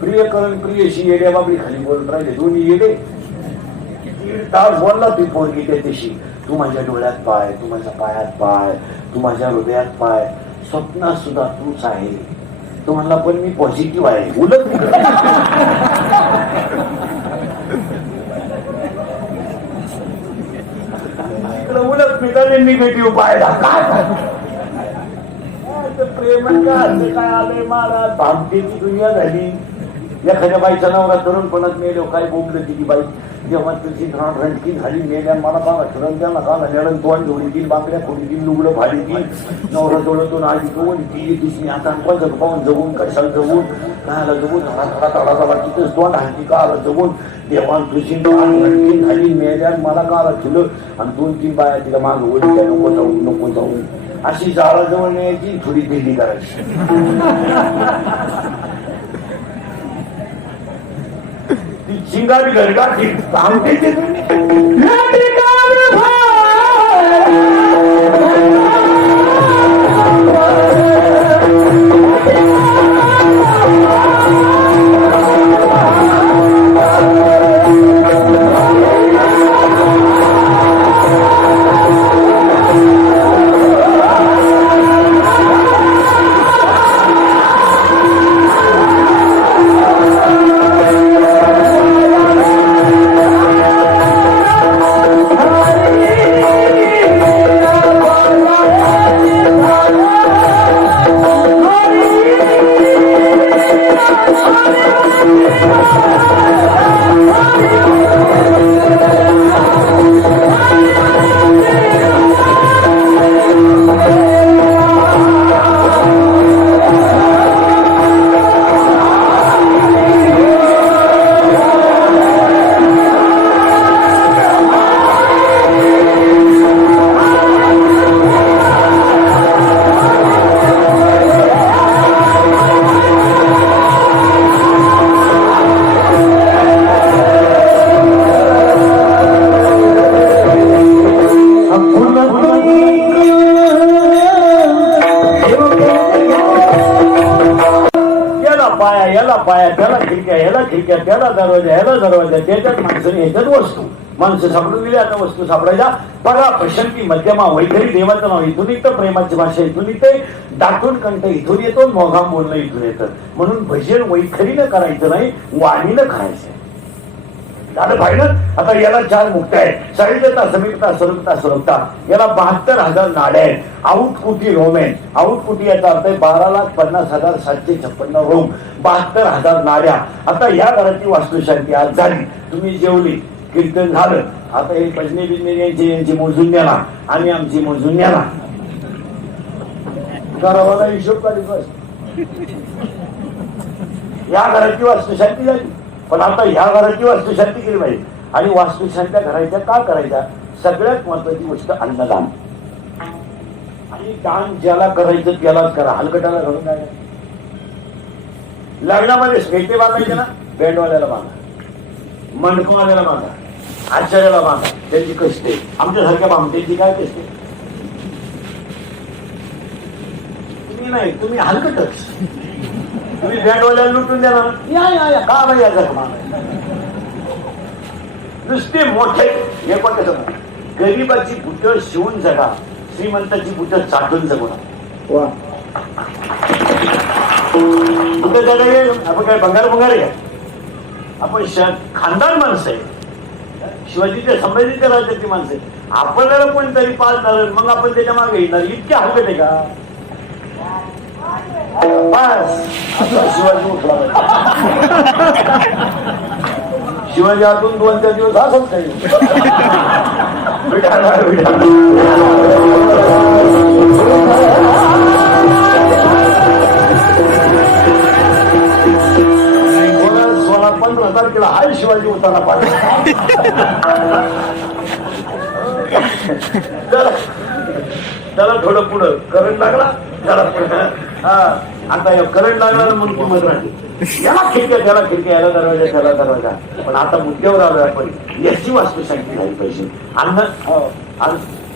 प्रियकरण प्रियशी येड्या बाबडी खाली बोलून राहिले. दोन्ही येडे. 1.5 तास बोलला ती पोरगी त्याच्याशी. तू माझ्या डोळ्यात पाय, तू माझ्या पायात पाय, तू माझ्या हृदयात पाय, स्वप्नात सुद्धा तूच आहे. तो म्हणला पण मी पॉझिटिव्ह आहे. उलट उलट मिळाले निगेटिव्ह पायला. काय प्रेम काय आले मला. भामटेची दुनिया झाली. एखाद्या बाईचा नवरा तरुणपणात मेलो. काय बोललं ती बाई. जेव्हा तुझी रणकी झाली मेल्या मला का ठरण द्या नका नेळण तोंड जोडीतील बांगड्या खोडीतील लुगडं भाडीतील नवरा जोडतून आधी कोण ती दिसली. आता जग पाहून जगून कशाला जगून कायला जगून थोडा तिथंच तोंड हाती का आला जगून. देवान तुझी रणकी झाली मेल्या मला का आला ठुलं. आणि 2-3 बाया तिला मागं ओढी काय नको जाऊ नको जाऊ. अशी जाळाजवळ न्यायची थोडी दिल्ली करायची. ती चिंगारी घरगाठी सांगते. पाया, याला पाया, त्याला खिडक्या, ह्याला खिडक्या, त्याला दरवाजा, ह्याला दरवाजा, त्याच्यात माणसं ह्याच्यात वस्तू. माणसं सापडून गेली, आता वस्तू सापडायच्या. बघा पशंती मध्यमा वैखरी देवाचं नाव इथून निघतं, प्रेमाची भाषा इथून निघते, दाटून कंठ इथून येतो, मोघाम बोलणं इथून येतं. म्हणून भजन वैखरीनं करायचं नाही, वाणीनं करायचं. झालं पाहिलं. आता याला 4 मुक्त्या आहेत, सरिता समीपता स्वरूपता स्वरूपता. याला 72,000 नाड्या आहेत. आऊट कुटी रोम आहे. आऊट कुटी याचा अर्थ आहे 12,50,756 रोम, 72,000 नाड्या. आता या घराची वास्तुशांती आज झाली, तुम्ही जेवली, कीर्तन झालं. आता हे भजने बिजने यांची मोजून न्याला आणि आमची मोजून न्याला. गावाला हिशोब काढीत बस. या घराची वास्तुशांती झाली, पण आता ह्या घराची वास्तुशांती केली पाहिजे. आणि वास्तुशांत्या घरायच्या का करायच्या? सगळ्यात महत्वाची गोष्ट अन्नदान. आणि दान ज्याला करायचं त्यालाच करा, हलकटाला घालून काय. लग्नामध्ये फेटे बांधायचे ना, बँडवाल्याला बांधा, मंडकवाल्याला बांधा, आचार्याला बांधा, त्यांची कष्टे. आमच्यासारख्या बांधत्यांची काय कष्टे? तुम्ही नाही, तुम्ही हलकटच. तुम्ही बँडवाल्याला लुटून देणार, या का नाही याचा नुसते मोठे. हे पण कसं गरीबाची बुटं शिवून जगा, श्रीमंताची बुटं चाटून जगू नका. बुटं जगावे आपण काय भंगार आहे का? आपण खानदार माणसं आहे, शिवाजीच्या संभाजीच्या राज्याची माणसं आहे. आपल्याला कोणतरी पास झालं मग आपण त्याच्या मागे येणार, इतके हलकट आहे का? शिवाजी उठला, शिवाजी आतून 2-4 दिवस असंच काही. सोळा 15 तारखेला हाय शिवाजी उतारा पाहिजे. त्याला थोडं पुढं करंट लागला, त्याला आता करंट लागला म्हणून किंमत राहते. याला खिडक्या, त्याला खिडक्या, याला दरवाजा, त्याला दरवाजा. पण आता मुद्द्यावर आलोय आपण, याची वास्तुशांती झाली पाहिजे.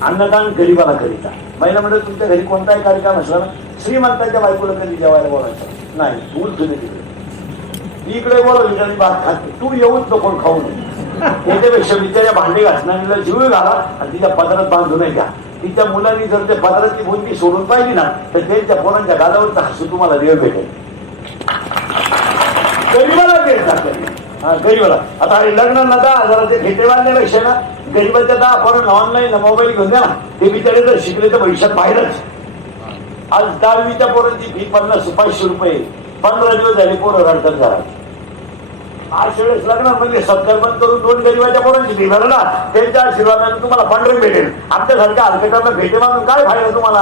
अन्नदान गरीबाला करीता. महिला म्हणजे तुमच्या घरी कोणताही कार्यक्रम असला ना, श्रीमंताच्या बायकोला कधी जेवायला बोलायचं नाही, दूर तुझे तिकडे इकडे बोलवली आणि भात खाते, तू येऊच नको, खाऊ नये. त्याच्यापेक्षा बिचाऱ्या भांडी घासणारीला जीव घाला आणि तिच्या पदरात बांधून घ्या. तिच्या मुलांनी जर त्या पदराची भूमिकी सोडून पाहिली ना, तर त्यांच्या पोरांच्या गालावरचा हसू तुम्हाला देव भेटेल. गरीबाला देत जाते, गरीबाला. आता अरे लग्नाला 10,000 खेटे बांधण्यापेक्षा ना, गरीबाच्या 10 पोरांना ऑनलाईन मोबाईल घेऊन द्या ना, ते बिचारे जर शिकले तर भविष्यात पाहिलंच. आज 10वीच्या पोरांची फी 50-500 रुपये. 15 दिवस झाले पोरं रडतात घरात. आज वेळेस लग्नात म्हणजे सत्कार बंद करून 2 गरीबाच्या पोरांची फी भरला, त्यांच्या आशीर्वादाने तुम्हाला पांढरे भेटेल. आमच्यासारख्या हलकटांना भेटे मानून काय फायदा तुम्हाला?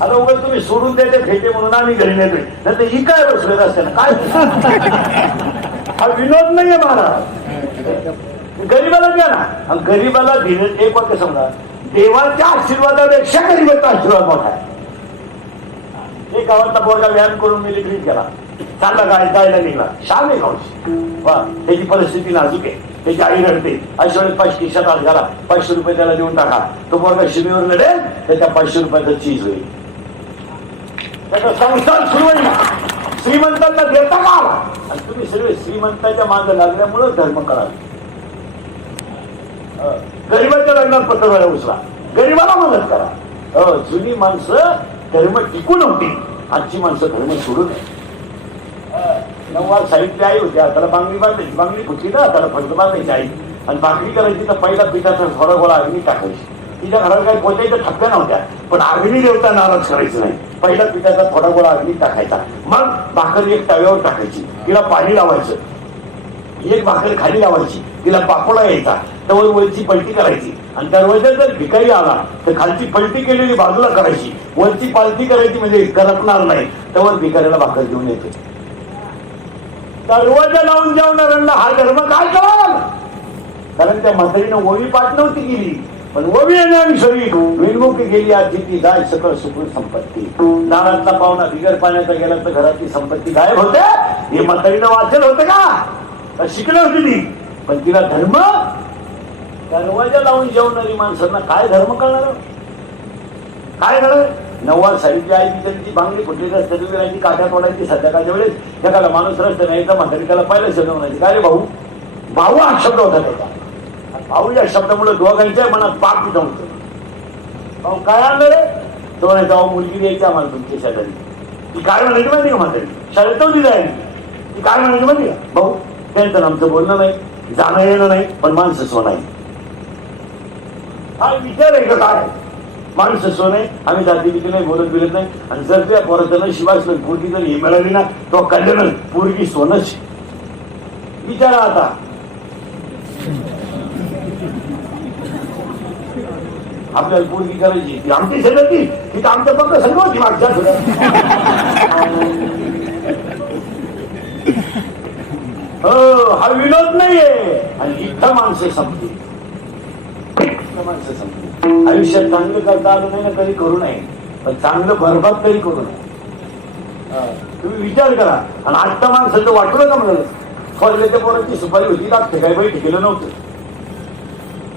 आता उगाच तुम्ही सोडून द्यायचे भेटे म्हणून आम्ही घरी नेतोय, नाही तर ही काय बसलेत असते ना काय? हा विनोद नाहीये महाराज. गरीबाला द्या ना. गरीबाला दिलं एक वाक्य समजा, देवाच्या आशीर्वादापेक्षा गरीबाचा आशीर्वाद मोठा आहे. एक गावातला पोरगा व्यायाम करून मिलिटरीत गेला, चांगला गायला निघाला, शाम आहे गावची. वा, त्याची परिस्थिती नाजूक आहे, त्याची आई रडते. अशा वेळेस 5 खिशात हात घाला, 500 रुपये त्याला देऊन टाका. तो पोरगा शिमेवर लढेल, त्याच्या 500 रुपयाचं चीज होईल, त्याचा संसार सुरू होईल. श्रीमंतांना देता का? आणि तुम्ही सगळे श्रीमंताच्या मागे लागल्यामुळं धर्म करा. गरीबाच्या लग्नात पत्रवाळ्या उचला, गरीबाला मदत करा. जुनी माणसं धर्म टिकून होती, आजची माणसं धर्म सोडून नये. नववार साहित्य आई होत्या, त्याला बांगडी बांधायची, बांगडी फुटली ना त्याला फक्त बांधायची आई. आणि भाकरी करायची तर पहिला पिठाचा थोडा गोळा अग्नी टाकायची. तिच्या घरात काही पोचायच्या ठप्प्या नव्हत्या, पण अग्नी देवता नाराज करायचं नाही. पहिला पिठाचा थोडा गोळा अग्नी टाकायचा, मग भाकर एक तव्यावर टाकायची, तिला पाणी लावायचं, एक भाकर खाली लावायची, तिला पाकोडा यायचा, त्यावर वरची पलटी करायची. आणि दरवाजा जर भिकारी आला तर खालची पलटी केलेली बाजूला करायची, वरची पालटी करायची म्हणजे करपणार नाही. त्यावर भिकाऱ्याला भाकर घेऊन येते. दरवाजा लावून जेवणाऱ्यांना हा धर्म काय कराल? कारण त्या म्हातारीनं ओवी पाठ नव्हती गेली, पण ओवी आणि शरीर विनमुखी गेली. आजी ती जाय सकळ सुखून संपत्ती. दारातला पाहुणा बिगर पाण्याचा गेला तर घरातली संपत्ती गायब होते. हे म्हातारीनं वाचन होतं का? शिकली होती ती, पण तिला धर्म. दरवाजा लावून जेवणारी माणसांना काय धर्म करणार? काय करणार? नववार साहित्य आहे, त्यांची बांगडी फुटलेली असते, काठ्यात ओढायची संध्याकाळच्या वेळेस. एखादा माणूस रस्ते नाही तर म्हातारी त्याला पाहिलं सगळं म्हणायची, काय रे भाऊ भाऊ हा शब्द होता त्याचा. भाऊ या शब्दामुळे दोघांच्या मनात पाप जाऊन भाऊ काय आणलं रे? तो म्हणायचा अहो मुलगी द्यायची आम्हाला तुमच्या शेजारी. ती काय म्हणायची माहिती का माझ्या शाळेत नव्हती जायची. ती काय म्हणायची माहिती का? भाऊ त्यांचं आमचं बोलणं नाही, जाणं येणं नाही, पण माणसं स्व नाही. हा विचार आहे का काय? माणसं स्व नाही, आम्ही जाती किती नाही, बोलत बिलत नाही. आणि जर त्या पोराचं शिवाय पोरगी जर ही मिळाली ना तो कल्याण पोरगी सोनच. विचारा आता आपल्याला पोरगी करायची ती आमची सगळं ती तर आमच्या पक्क सगळं होती मागच्या हो हा विनोद नाहीये. आणि इथं माणसं संपली, माणसं संपली. आयुष्यात चांगलं करता आलं नाही ना कधी करू नये, पण चांगलं बरबाद तरी करू नये. तुम्ही विचार करा. आणि आत्ता माणसाचं वाटलं का म्हणाल फॉरल्याच्या पोराची सुपारी होती लागते काय बैठ केलं नव्हतं.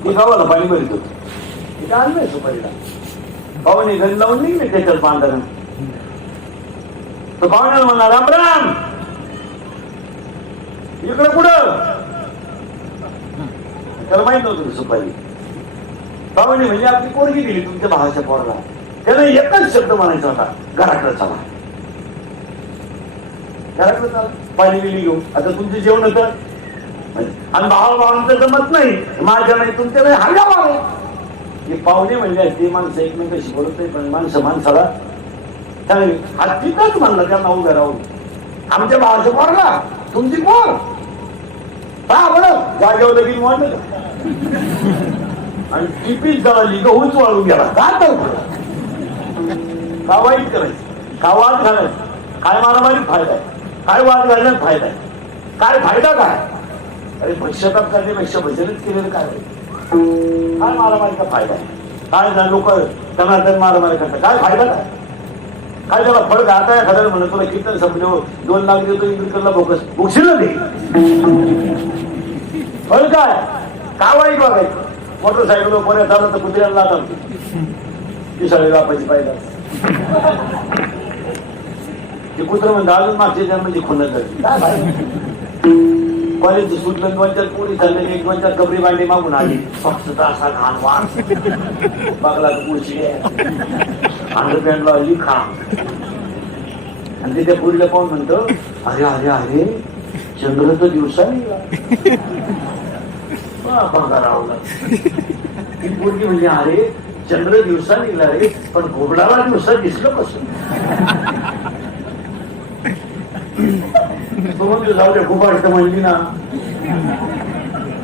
ती गावाला पाणी भरीत होती. ती काय आणलंय सुपारीला पाहुणे घरी लावून नाही मी त्याच्यात बांधणं. तर पाहुण्याला म्हणणार राम राम इकडं कुठं. त्याला माहित नव्हतं सुपारी. पाहुणे म्हणजे आपली पोरगी दिली तुमच्या भावाच्या पोराला. त्याला एकच शब्द म्हणायचा होता घराकडे चला. घराकडे चला पाणी बिली घेऊ. आता तुमचं जेवण होतं आणि भावाभावांचं जमत नाही, माझ्या नाही तुमच्या नाही हल्ला भाव. हे पाहुणे म्हणजे ते माणसं एकमेकाशी बोलत नाही, पण माणसं माणसाला चांगली हत्तीतच म्हणलं त्यांना उभं राहून आमच्या भावाच्या पोराला तुमची पोर हा बरं जागेवर लगेच वाटलं आणि टिपीच जळाली गहूच वाळून गेला. का तर का वाईट करायचं, का वाद घालायचं, काय मारामारीत फायदा आहे, काय वाद घालण्यात फायदा आहे, काय फायदा काय. अरे पश्चाताप करण्यापेक्षा भजनच केलेलं काय काय मारामारीचा फायदा आहे. काय लोक त्यांना मारामारी करतात, काय फायदा काय. काय त्याला फळ घाताय एखाद्याला म्हणत तुला कीर्तन संपल्यावर 2 लाख देतो इंग्रजला बोकस बोगशील ना ते फळ काय. का वाईट बघायचं. मोटरसायकल बऱ्याच झालं तर कुत्र्याला लाथ ती सगळे वापायची पाहिजे. ते कुत्र म्हणजे अजून मागच्या जन्माची खुन्नत झाली. कॉलेजचं सुटलं 2-4 पोरी चालले 1-2-4 कबरी बांडी मागून आली. फक्त असा घाण वास बघला तर पुढची अंडरपॅन्टला लिखा आणि त्या पोरीला पाहून म्हणतो अरे अरे अरे चंद्र तर दिवसा निघाला. रावला ती पोरगी म्हणजे अरे चंद्र दिवसा निघला रे पण घोबडाला दिवसा दिसलं कसं. जाऊ दे घुबाड म्हणली ना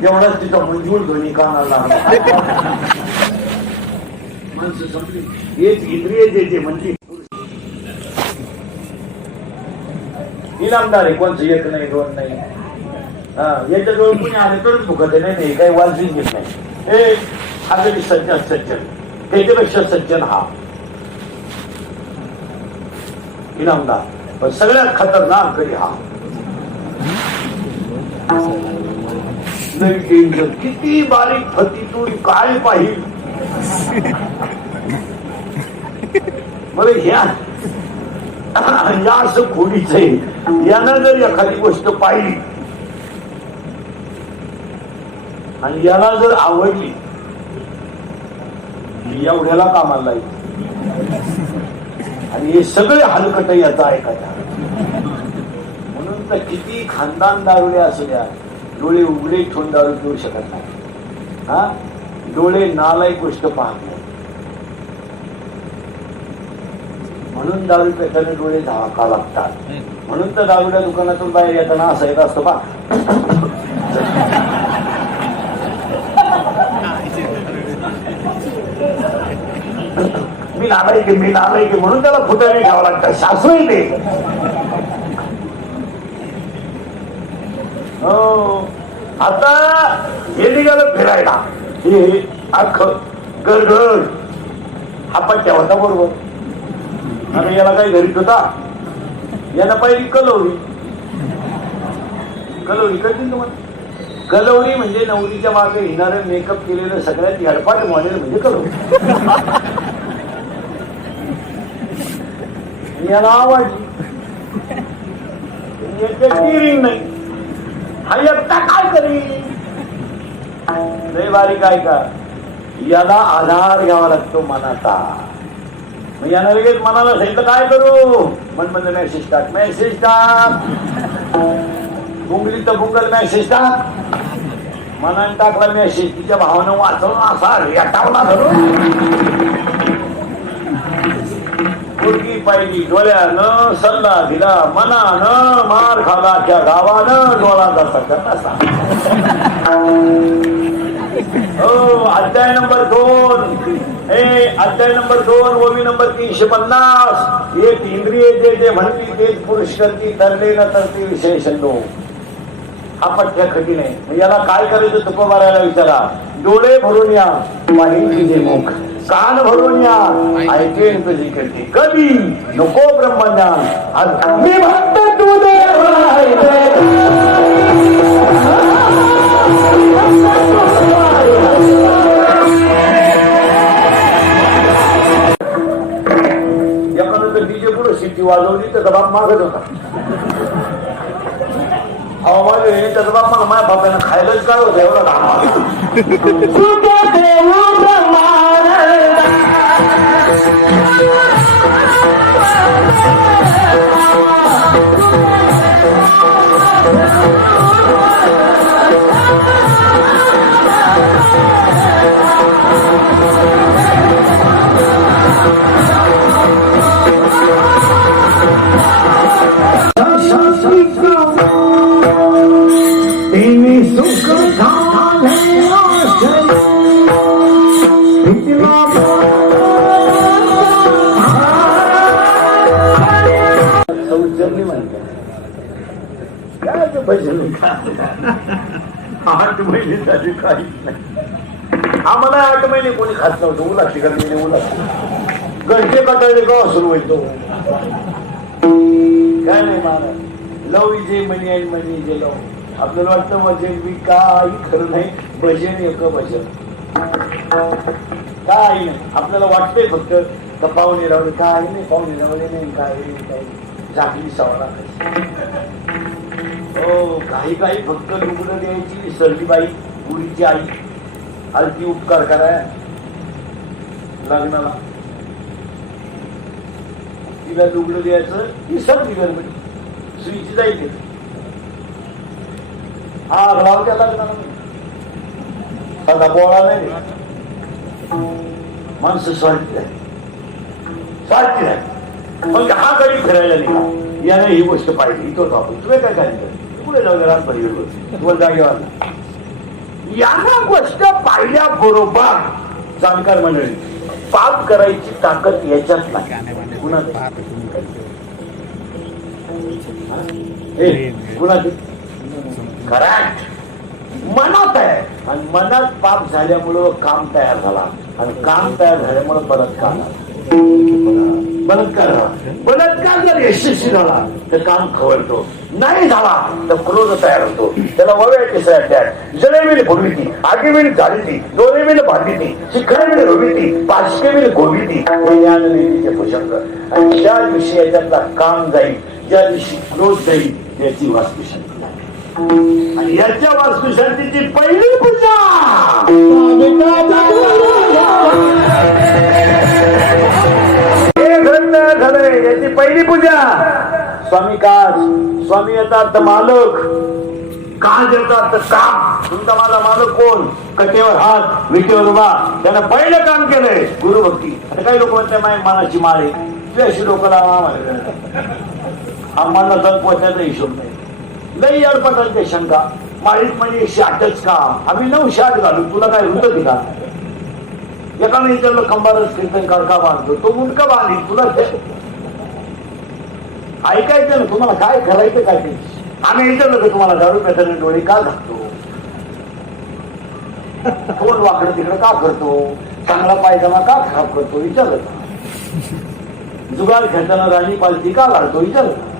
एवढाच तिचा मंजूर ध्वनी कानाला माणसं संपली. हेच इंद्रिय जे म्हणते इनामदार आहे कोणचं 1 नाही 2 नाही. याच्याजवळ कुणी आले तरच फुकत नाही काही वाजून घेत नाही. हे आता सज्जन सज्जन त्याच्यापेक्षा सज्जन हा इनामदार, पण सगळ्यात खतरनाक कधी हा. किती बारीक फतीतून काय पाहिजे बरं ह्या असं खोडीच आहे. यानं जर एखादी गोष्ट पाहिली आणि याला जर आवडली एवढ्याला कामाला लागली आणि हे सगळे हलकट याचा ऐकायचा. म्हणून तर किती खानदान दारुडे असू द्या डोळे उघडे ठेवून दारू पिऊ शकत नाही. हा डोळे नालायक गोष्ट पाहत नाही. म्हणून दारू पेटाने डोळे झाका लागतात. म्हणून तर दारूच्या दुकानातून बाहेर येताना असं येत असतं बा मी नालाय की म्हणून त्याला फुटाने घ्यावं लागतं. सासू ते आता हे निघालं फिरायला हे अख्खं गडगड हा पट्ट्या होता बरोबर. आणि याला काही घरीत होता याला पहिली कलवरी कळतील तुम्हाला. कलवरी म्हणजे नवरीच्या मागे येणारे मेकअप केलेलं सगळ्यात हेडपाट मॉडेल म्हणजे कलवरी. याला आवडली रिंग नाही हा एकटा काय करी लय बारीक आहे का याला आधार घ्यावा लागतो मनाचा मग यानं लगेच मनाला सांगितलं काय करू म्हणलं मेसेज टाक गुंगली तर गुंगल मेसेज टाक मनाने टाकला मेसेज तिच्या भावानं वाचवून असा रेटावला धरून मुलगी पाहिली डोळ्यानं सल्ला दिला मनानं मार खाला त्या गावानं डोळा तसा हो अध्याय नंबर 2 अध्याय नंबर 2 ओवी नंबर 350 एक इंद्रिय जे म्हणती तेच पुरुष करती ठरले न तर ते विशेषण हा पठ्य कठीण आहे याला काय करायचं तुप मारायला विचारा डोळे भरून या पाहिजे तुझे मुख कान भरून या ऐकेन तुझी कीर्ती कधी नको ब्रह्मज्ञान मी भक्त तू देव एखादं डीजे पुढे शिट्टी वाजवली तर बाप मागत होता त्याचा बाप मला माझ्या बापानं खायलाच काय होतं एवढा आठ महिने झाले काही आम्हाला 8 महिने कोणी खात नव्हतं उलाची गरजेने उलाची गरजे कटाळले का सुरू व्हायचो काय नाही मला लव इजे मनी आणि मनी इजे लव आपल्याला वाटतं म्हणजे मी काही खरं नाही भजन एक भजन काही नाही आपल्याला वाटतंय फक्त का पाहुणे रावले काही नाही पाहुणे रावले नाही काही झाकली सवाला हो काही फक्त लुगडं द्यायची सरलीबाई गुढीची आई हलकी उपकार कराय लग्नाला तिला लुगडं द्यायचं ती सरली गरबडी स्त्रीची जायची आग लावत्या लग्नाला सदा गोळा नाही माणसं स्वार्थी आहे मग हा गडी फिरायला निघा याने ही गोष्ट पाहिली इथं आपण तुम्ही काय सांगितलं पुढे जाऊ रात परिवेश तुम्हाला जागेवर यांना गोष्ट पाहिल्याबरोबर जाणकार मंडळी पाप करायची ताकद याच्यात नाही कुणाची करेक्ट मनात आहे आणि मनात पाप झाल्यामुळं काम तयार झाला आणि काम तयार झाल्यामुळं बलात्कार जर यशस्वी झाला तर काम खवळतो नाही झाला तर क्रोध तयार होतो त्याला वव्याची सॅट जळेवेळी भोगविती आगेवेळी झाली दोरेवेळी बांधली शिखरेवेळी रोविती पाचकेवेळी गोविती पुषंग आणि ज्या दिवशी याच्यातला काम जाईल ज्या दिवशी क्रोध जाईल त्याची वास्तुशांती नाही आणि याच्या वास्तुशांतीची पहिली पूजा झालंय याची पहिली पूजा स्वामी काज स्वामी येतात मालक काज येतात काम तुमचा माझा मालक कोण कटेवर हात विटेवर उभा त्यानं पहिलं काम केलंय गुरुभक्ती आता काही लोक म्हणतात माय मानाची माळे तुझी अशी लोक आम्हाला जण पोहोचायचा हिशोब नाही लई अडपटांची शंका माळीत म्हणजे 108च काम आम्ही 900 घालू तुला काय होतं का एकाने विचारलं कंबारच कीर्तनकार का बांधतो तो मुंडका बांधली तुला ऐकायचं ना तुम्हाला काय करायचं काय ते आम्ही विचारलं की तुम्हाला दारू पेटाने डोळे का घालतो कोण वाकडं तिकडं का करतो चांगला पायजमा का खराब करतो विचारलं का जुगार खेळताना राणी पालती का घालतो विचारलं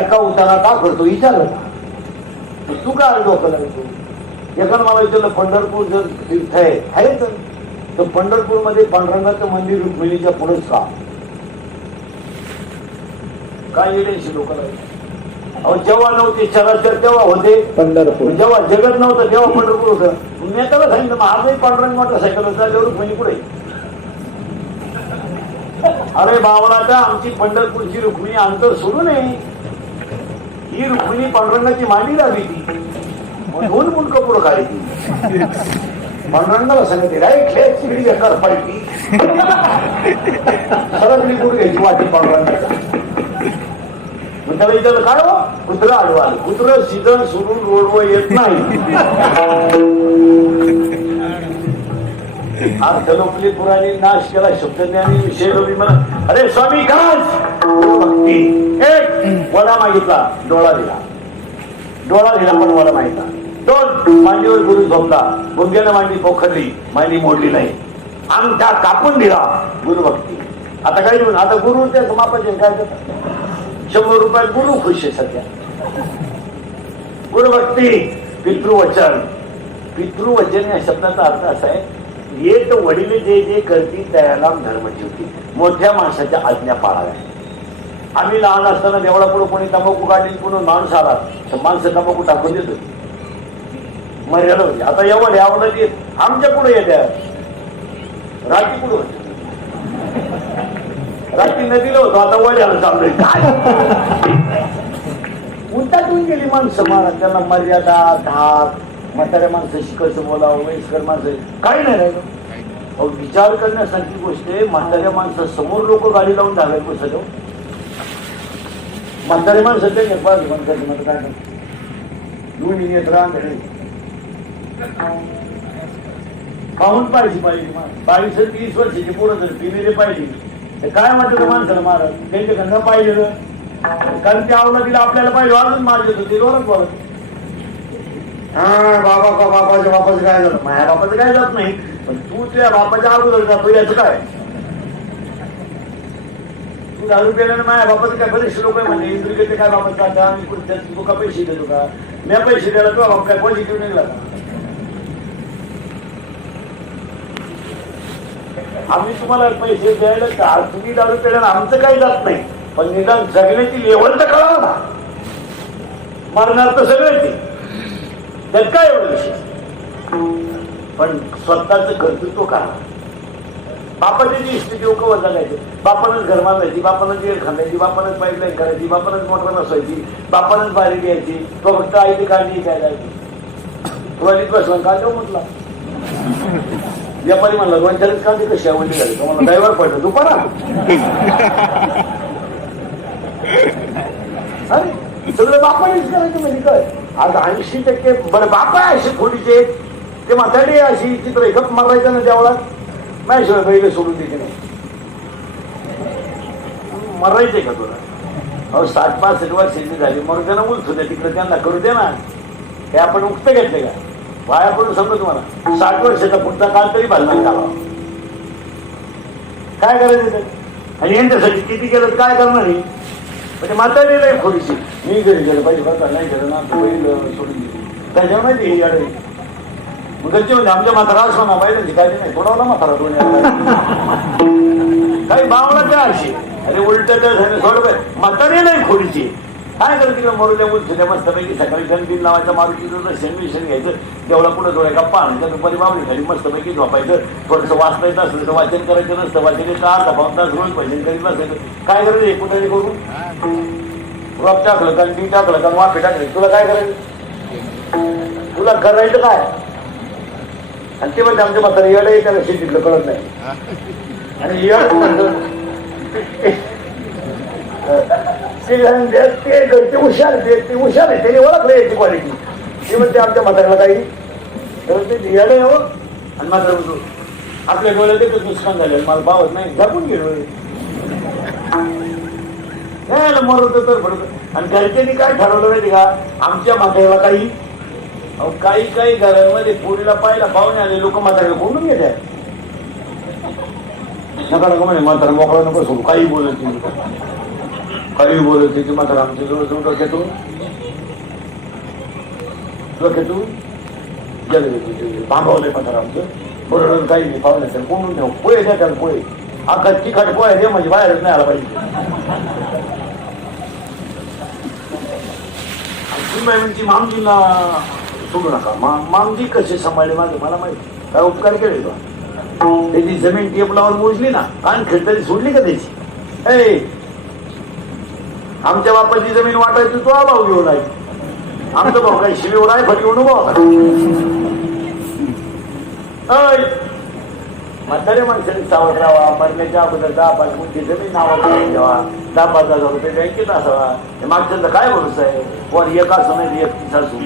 एका उतारा का करतो विचारलं तू का डोकं लागतो एकानं मला विचारलं पंढरपूर जर तीर्थ आहे तर पंढरपूर मध्ये पांडुरंगाचं मंदिर रुक्मिणीच्या पुढेच का काय येण्याची लोक अहो जेव्हा नव्हते चराचर तेव्हा होते पंढरपूर. जेव्हा जगत नव्हतं तेव्हा पंढरपूर होतं. मी त्याला सांगितलं मग आजही पांडुरंग मोटरसायकल होता तेवढं रुक्मिणी पुढे. अरे बावळाटा आमची पंढरपूरची रुक्मिणी अंतर सोडू नये. ही रुक्मिणी पांडुरंगाची मांडी लावी ती दोन मुंडकं पुढं काढायची. पांडुरंगाला सांगते राईट लेफ्ट सिगडी बेकार पाहिजे सरकली पुढे घ्यायची वाटी पांडुरंगाला. मग त्याला इथं काय हो कुत्रं आडवा कुत्रं सीझन सोडून रोडवर येत नाही. आज लोकली पुराणी नाश केला शब्दज्ञानी विषय म्हणा अरे स्वामी काच भक्ती एक वडा मागितला डोळा दिला पण वडा मागितला. दोन मांडीवर गुरु झोपला गुंग्यानं मांडी पोखरली मांडी मोडली नाही. अंगठा कापून दिला गुरु भक्ती. आता काय देऊन आता गुरु त्या समापाचे काय देतात 100 रुपयात गुरु खुश आहे सध्या. गुरु भक्ती पितृवचन. पितृवचन या शब्दाचा अर्थ असा आहे एक वडील जे जे करतील त्याला धर्म ठेवतील. मोठ्या माणसाच्या आज्ञा पाळाव्या. आम्ही लहान असताना देवळा पुढे कोणी तंबाखू काढली कोणी माणूस आला तर माणसं तंबाखू टाकून देतो मर्यादा होती. आता एवढं यावं ते आमच्या पुढे येत्या रात्री पुढे होते. रात्री नदीला होतो आता वड्याला चाललोय काय उलटातून गेली माणसं महाराज. त्यांना मर्यादा धाक म्हाताऱ्या माणसं शिकवचं बोलावं वयस्कर माणसं काही नाही राहिलं. विचार करण्यासारखी गोष्ट आहे. म्हाताऱ्या माणसं समोर लोक गाडी लावून धावायला बसत म्हातारे माणसं ते म्हणतात काय दोन्ही येत राहते पाहून पाहिजे 22-30 वर्षाची पोरं जर पिलेले पाहिजे काय म्हणतात माणसाला महाराज त्यांच्याकडनं पाहिलेलं कारण त्या अवलादीला आपल्याला पाहिजे अजून मारले होते जोरात बोलत. हा बाबा का बापाचं काय झालं माझ्या बापाचं काय जात नाही पण तू त्या बापाच्या अगोदर जातो याचं काय. तू दारू प्यायला माझ्या बापाचं काय बरेचसे लोक म्हणजे इंद्रिय काय बापाचं आम्ही तू का पैसे देतो का मी पैसे द्यायला तुझा बाप काय पॉझिटिव्ह निघाला का. आम्ही तुम्हाला पैसे द्यायला का तुम्ही दारू प्यायला आमचं काही जात नाही पण निदान जगण्याची लेवल तर कळावं ना. मरणार तर सगळं ते त्यात काय एवढं विषय पण स्वतःच कर्तृत्व करा. बापाची जी स्थिती कवर जगायची बापानच घर बांधायची बापानच जेल खांदायची बापानच पाईपलाईन करायची बापानच मोटर बसवायची बापानच बारी घ्यायची तो फक्त आईची काळजी काय जायची. तुला बसला का तो म्हटला व्यापारी म्हणला 2-4 कांदे कशी आवडली झाली तुम्हाला ड्रायव्हर पडलं दुपारा सगळं बापानेच करायचं म्हणजे काय. आज 80% बरं बापा अशी थोडीचे ते म्हाताडी अशी चित्र गप मारायचं ना देवळात माझ्याशिवाय पहिले सोडून देते नाही मरायचंय का तुला. अहो 60-65 वर्षाची झाली मग त्यांना उलथू द्या तिकडे त्यांना करू दे ना. हे आपण उक्त घेतले का वाया पडून समजा तुम्हाला 60 वर्षाचा पुढचा काळ तरी भाजणार काढावा काय करायचं आणि यांच्यासाठी किती केलं काय करणार नाही म्हणजे म्हातारी नाही थोडीशी मी घरी गेलं पाहिजे बघा नाही गेलं ना सोडून दिली त्याच्यावर माहिती ही गाडी मग त्यांची म्हणजे आमच्या म्हातारा असो ना पाहिजे काय नाही थोडावला म्हातारा दोन काही बावला त्या अशी अरे उलट सोड म्हातारी नाही थोडीशी काय करते किंवा मरुल्या उलट मस्तपैकी सकाळी शनबीन लावायचं मारुतीचं शेणबिशन घ्यायचं देवळा पुढे डोळ्या गप्पा आणायच्या दुपारी बाबरी खाली मस्तपैकी झोपायचं थोडंसं वाचतायचं असलं तर वाचन करायचं नसतं वाचन 8-10 तास रोज भजन करीत बसायचं काय करायचं एकूण करून रॉप टाकलं का टी टाकलं का वाफे टाकले तुला काय करायचं तुला करायचं काय आणि ते म्हणजे आमच्या म्हातारा येडं त्याला शेतीतलं कळत नाही आणि ते हुशार आहे त्याने ओळखलं याची क्वालिटी ते म्हणते आमच्या म्हाताऱ्याला काही ते येडं यावं आणि मात्र म्हणतो आपल्या डोळ्यात एकच नुकसान झालं मला पावत नाही झाकून गेलो मरत तर पडत आणि घरच्यांनी काय ठरवलं माहिती का आमच्या म्हाताऱ्याला काही घरांमध्ये पोरीला पाहिला पाहुणे आले लोक म्हाताऱ्याला कोंडून घेतात नका नका म्हणे म्हातारा मोकळा नको सोडू काही बोलत त्याची म्हातारा आमच्या जवळ डोक्यातून थांबवलंय म्हातारा आमचं बरोबर काही नाही पाहुणे असेल कोंडून ठेव पोहे द्या त्याला पोहे आता तिखट पोहे दे म्हणजे बाहेरच नाही आला पाहिजे सुनबाई म्हणजे मामजीला सोडू नका. मामजी कसे सांभाळले माझे मला माहिती. काय उपकार केले का? त्याची जमीन टेबलावर मोजली ना आणि खेळताना सोडली का त्याची? आमच्या बापाची जमीन वाटायची तो भाऊ घेऊन आहे. आमचा भाऊ काही शिलीवर आहे फट घेऊन उभा. म्हातारे माणसाने सावध राहावा. मरण्याच्या अगोदर 10-5 गुंठी जमीन नावात ठेवा. 10-5,000 रुपये बँकेत असावा. मागच्याचा काय भरोसा आहे? वर एक असं नाही 31 असू.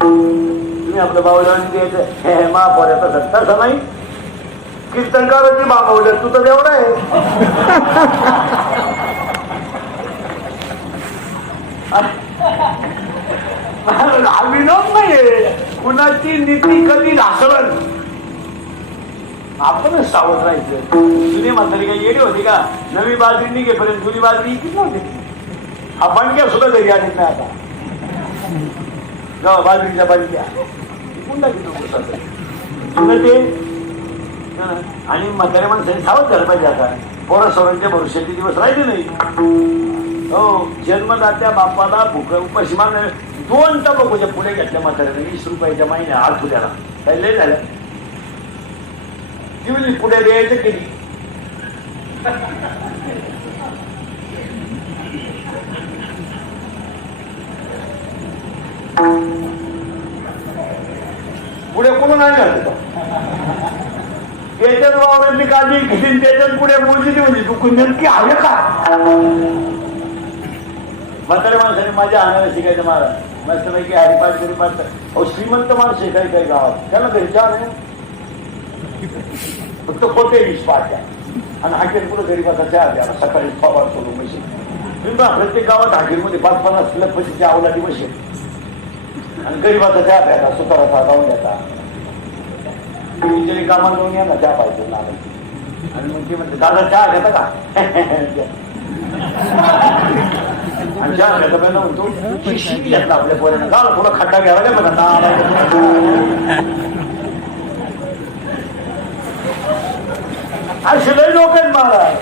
तुम्ही आपलं भाऊ जाऊन द्यायचं हे महापौर्याचा तसं नाही. कीर्तनकाराची बाबा तू तर एवढा आहे. विनोद नाहीये. कुणाची नीती कधी ढासळण आपणच सावध राहायचं. जुनी म्हातारी काही येडी होती का? नवी बाजरी निघेपर्यंत जुनी बाजरी किती नव्हती. आपण क्या सुद्धा घरी आली नाही आता. जेव्हा बाजरीच्या बाजरीच्या पुन्हा किती ते आणि म्हाताऱ्या माणसाने सावध झालं पाहिजे. आता पोरा सोरांच्या भविष्याचे दिवस राहिले नाही. हो, जन्मदात्या बापाला भूक उपाशी मारणार 2 टबाखूच्या पुढे घेतल्या म्हाताऱ्याने 20 रुपयाच्या महिन्या आठवड्याला. काही लय झालं ती पुढे द्यायचं केली. पुढे कोण नाही घालत. त्याच्यात वावरातली काळजी घेतली त्याच्यात पुढे बोलली म्हणजे तू नक्की हवे का? म्हातारे माणसाने माझ्या आणायला शिकायचं महाराज. मस्त पैकी हरिपाठ गरिपाठ. अहो श्रीमंत माणूस आहे काही गावात त्याला घरी चहा नाही. फक्त खोटे 20 पाट्या आणि हाकेर पुढे गरीबाचा चहा द्या. सकाळी पवार सोडून बसेल. तुम्ही प्रत्येक गावात हाकेरमध्ये 5-50 लखपतीच्या अवलादी बसेल आणि गरीबाचा चहा प्यायचा. सुताराचा जाऊन द्यायचा. तुम्ही कामाला जाऊन या ना चहा पाहिजे आणि मग ते म्हणते दादा चहा घेता का? आणि चहा घेता पहिला म्हणतो घेतला आपल्या पोऱ्यानं का थोडा खड्डा घ्यावा काय बघा. असे लय लोक आहेत महाराज.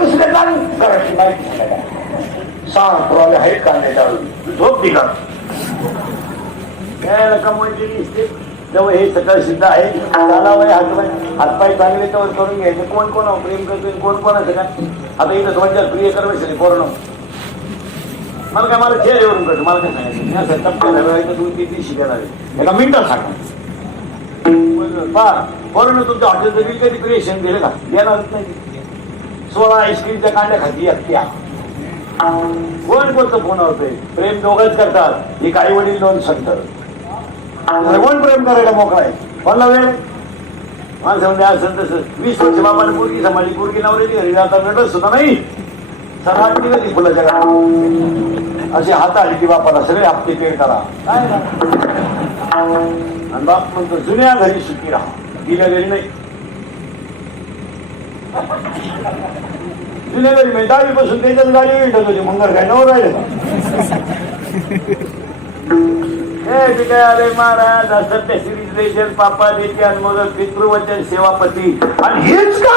दुसऱ्या चालू करायची माहिती सांग पुरावे आहेत का नाही झोप दिला काय कमवायची दिसते. तेव्हा हे सकाळ सिद्ध आहे. त्याला वय हातपाय चांगले तेव्हा करून घ्यायचं. कोण कोण प्रेम करतो कोण कोणाचं काय? आता इथं 2-4 प्रिय करवायचं पूर्ण मला काय मला चेअर येऊन करतो. मला काय सांगायचं टप्प्याला 2-3 दिवशी देणार आहे. एका मिनिटात सांगा बरोबर. तुमच्या हॉटेलचं बिल कधी क्रिएशन दिलं का? येणारच नाही. 16 आईस्क्रीमच्या कांड्या खाती एकट्या. कोण कोणतं फोन होतोय? प्रेम दोघंच करतात. एक आई वडील 2 संत. कोण प्रेम करायला मोकळा आहे? कोणला वेळ माणसं म्हणजे असं तसं 20 वर्ष बाबाने पोरगी सांभाळली. पोरगी लावलेली घरी आता नटच सुद्धा नाही. सराट निघाली फुलाच्या घरात. अशी हात आली की बापाला सगळे हप्ते पेड करा काय ना. आणि बाप म्हणतो जुन्या घरी सुखी राहा. गेल्या घरी नाही. जुन्या घरी म्हणजे दहावीपासून त्याच्याच गाडी भेटत होती. मंगळ काय नवर राहिले काय आले महाराज. सत्य सिरीज पापा देते आणि मग पितृवचन सेवापती. आणि हेच का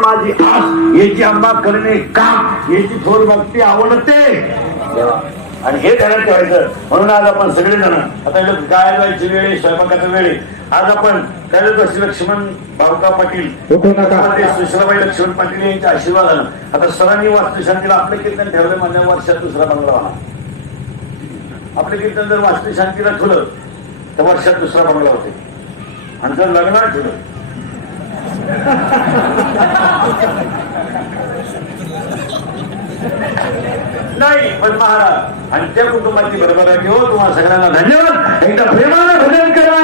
माझी आस याची अंबा करणे काम याची थोर भक्ती आवडते. आणि हे ध्यानात ठेवायचं. म्हणून आज आपण सगळेजण आता गाय जायची वेळ स्वयंपाकाचा वेळ. आज आपण त्याच्यात लक्ष्मण भाऊका पाटील सुशलाबाई लक्ष्मण पाटील यांच्या आशीर्वादानं आता सरांनी वास्तुशांतीला आपलं कीर्तन ठेवलं म्हणजे वर्षात 2रा बंगला होणार. आपलं कीर्तन जर वास्तुशांतीला ठेवलं तर वर्षात 2रा बंगला होते. आणि जर लग्नात ठेवलं नाही पण महाराज आणि त्या कुटुंबाची बरोबर घेऊ. तुम्हाला सगळ्यांना धन्यवाद. एकदा प्रेमानं भजन करा.